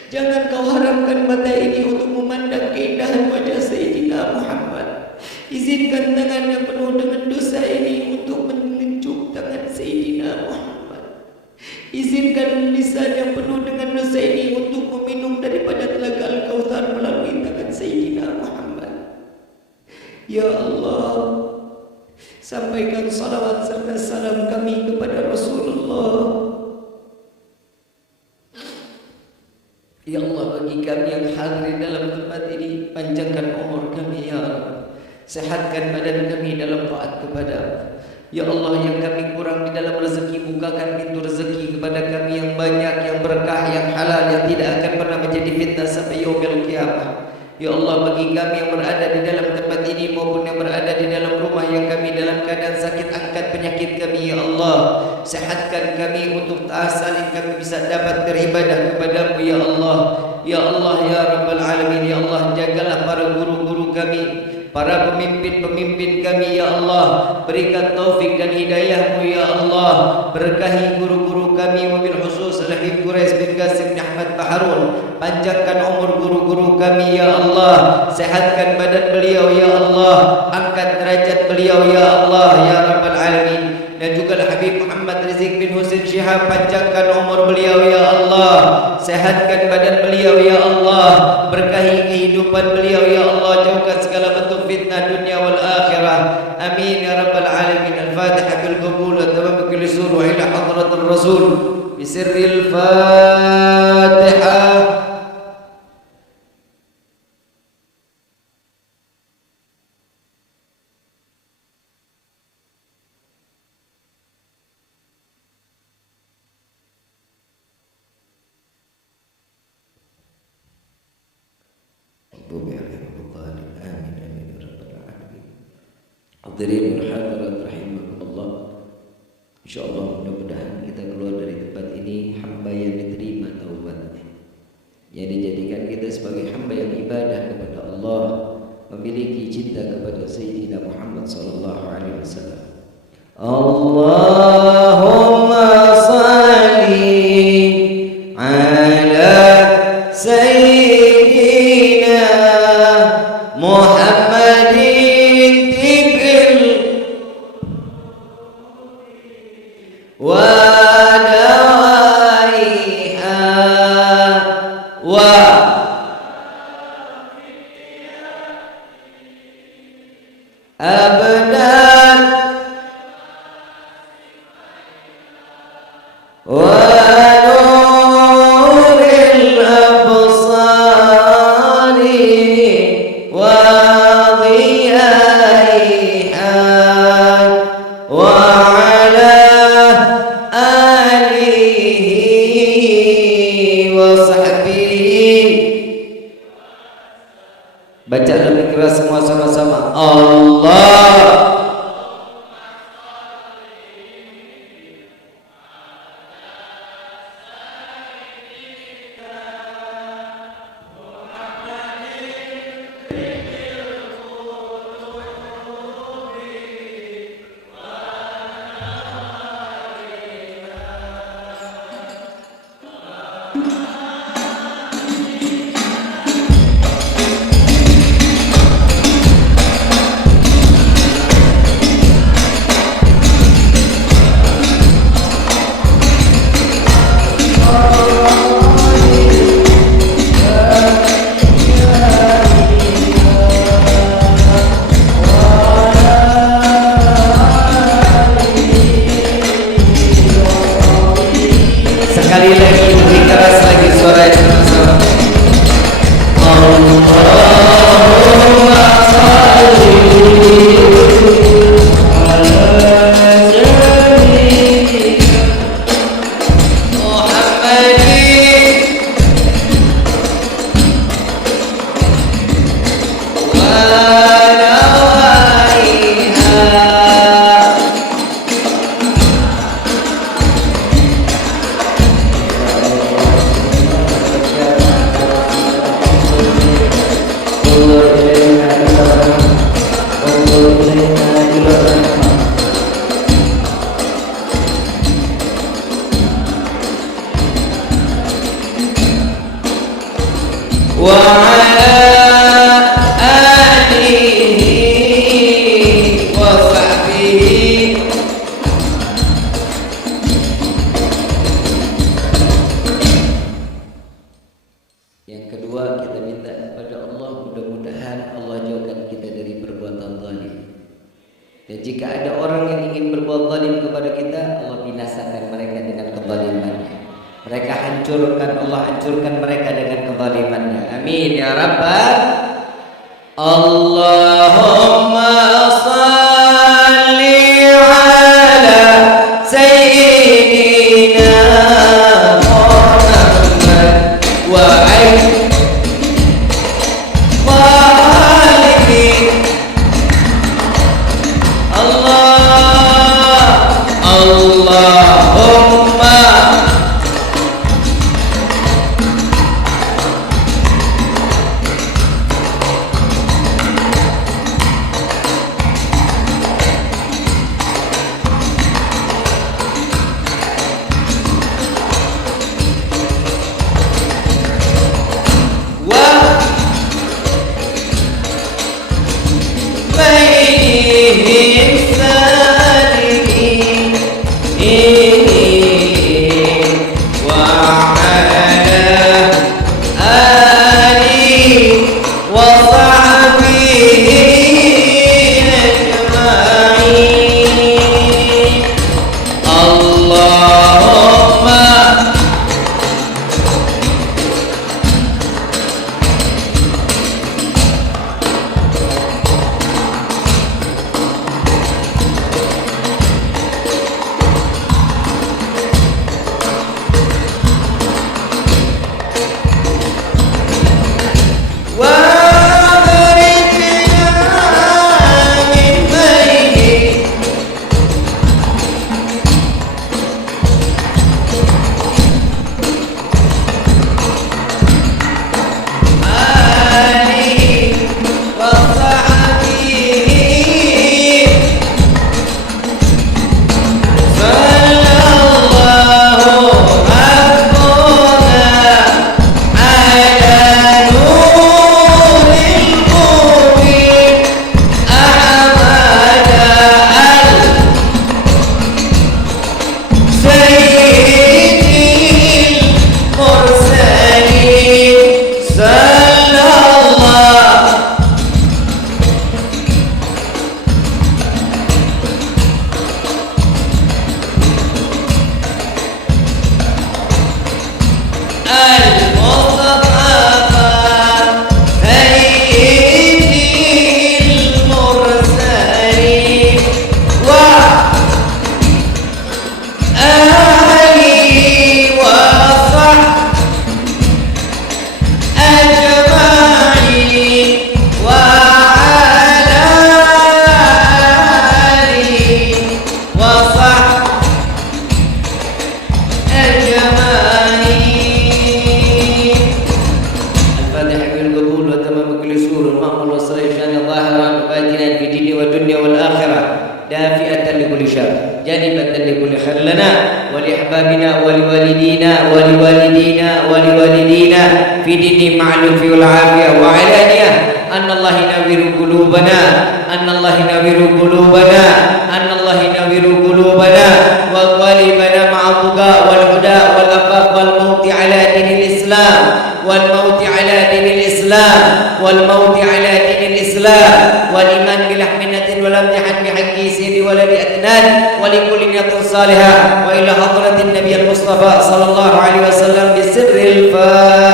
Jangan Kau haramkan mata ini untuk memandang keindahan wajah Sayyidina Muhammad. Izinkan tangan yang penuh dengan dosa ini untuk mengecup tangan Sayyidina Muhammad. Izinkan lisan yang penuh dengan dosa ini untuk meminum daripada telaga Al-Kautsar melalui tangan Sayyidina Muhammad. Ya Allah, sampaikan salawat serta salam kami kepada Rasulullah. Ya Allah, bagi kami yang hadir dalam tempat ini, panjangkan umur kami ya Allah. Sehatkan badan kami dalam taat kepada-Mu. Ya Allah, yang kami kurang di dalam rezeki, bukakan pintu rezeki kepada kami yang banyak, yang berkah, yang halal, yang tidak akan pernah menjadi fitnah sampai yaumil qiyamah. Ya Allah, bagi kami yang berada di dalam tempat ini maupun yang berada di dalam rumah yang kami dalam keadaan sakit, angkat penyakit kami ya Allah. Sehatkan kami untuk ta'asalin kami bisa dapat beribadah kepada-Mu ya Allah. Ya Allah ya Rabbal Alamin. Ya Allah, jagalah para guru-guru kami, para pemimpin-pemimpin kami ya Allah. Berikan taufik dan hidayah-Mu ya Allah. Berkahi guru-guru kami, wabil khusus Al-Habib Quraish bin Qasim bin Ahmad Baharun. Panjangkan umur guru-guru kami ya Allah. Sehatkan badan beliau ya Allah. Angkat derajat beliau ya Allah ya Rabbal Alamin. Dan juga Al-Habib Muhammad Rizik bin Husin Syihab, panjangkan umur beliau ya Allah. Sehatkan badan beliau ya Allah. Berkahi kehidupan beliau ya Allah. Jauhkan segala bentuk fitnah dunia wal akhirah. Amin ya Rabbal Alamin. Al-Fatihah bil qabul wa tamam kulli suruh ila hadratir Rasul bisirril Fatihah. Hadirin hadirat rahimakumullah. Insyaallah mudah-mudahan kita keluar dari tempat ini hamba yang diterima taubatnya, yang dijadikan kita sebagai hamba yang ibadah kepada Allah, memiliki cinta kepada Sayyidina Muhammad sallallahu alaihi wasallam. Allahumma salli ala Sayyidina Muhammadin baca lebih keras semua sama-sama. Allah. ya sama-sama. Allahumma salli ala sayyidina Muhammadin wa ala aliha. Wa ala alihi wa sahbihi. Yang kedua, kita minta kepada Allah, mudah-mudahan Allah jauhkan kita dari perbuatan zalim. Dan jika ada orang yang ingin berbuat zalim kepada kita, Allah binasakan mereka dengan kezalimannya. Mereka hancurkan, Allah hancurkan mereka dengan kezalimannya. Amin ya rabbal. Allahumma salli ala sayyidina Muhammad wa alihi Allahumma في دين معلوم في العافية وعلانية أن الله ينور قلوبنا أن الله ينور قلوبنا أن الله ينور قلوبنا وغالبنا مع البقاء والهدى والأفاق والموت على دين الإسلام والموت على دين الإسلام والموت على دين الإسلام والإيمان بلحمنة والامتحان بحق سيد ولد أدنان ولكل نية صالحة وإلى حضرة النبي المصطفى صلى الله عليه وسلم بسر الفاتحة.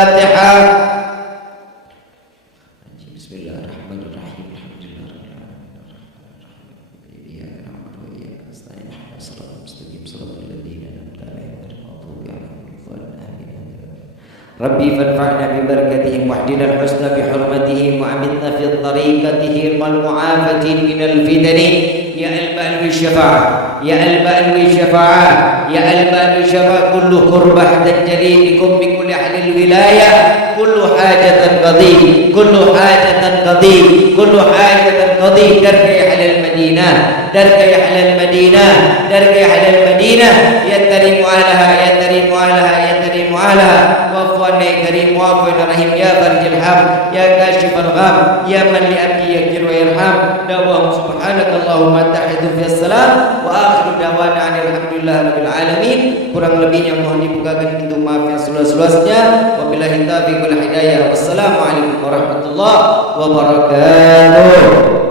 Rabbi fanfa'na bi barakatihim wahdina al-husna bi hurmatihim wa amitna fi tariqatihim wal mu'afatin minal fitani ya al-ba'lu syafa'ah ya al-ba'lu syafa'ah ya al-ba'lu syafa'ah kullu qurbah tajri bikum bi kulli ahli wilayah kullu hajatan qadi kullu hajatan qadi kullu hajatan qadi darka ya ahli al-madinah darka ya ahli al-madinah darka ya ahli al-madinah yantarimu alaha yantarimu alaha yantarimu alaha wa'fu anna karim wa'fu rahim ya barjil ham ya kashifal gham ya man li abdi yakir wa yarham dawahum subhanakallahumma tahidu fi salam wa akhiru dawana alhamdulillah rabbil alamin. Kurang lebihnya mohon dibukakan pintu maaf yang seluas-luasnya. Wabillahi taufiq wal hidayah. Wassalamualaikum warahmatullahi wabarakatuh.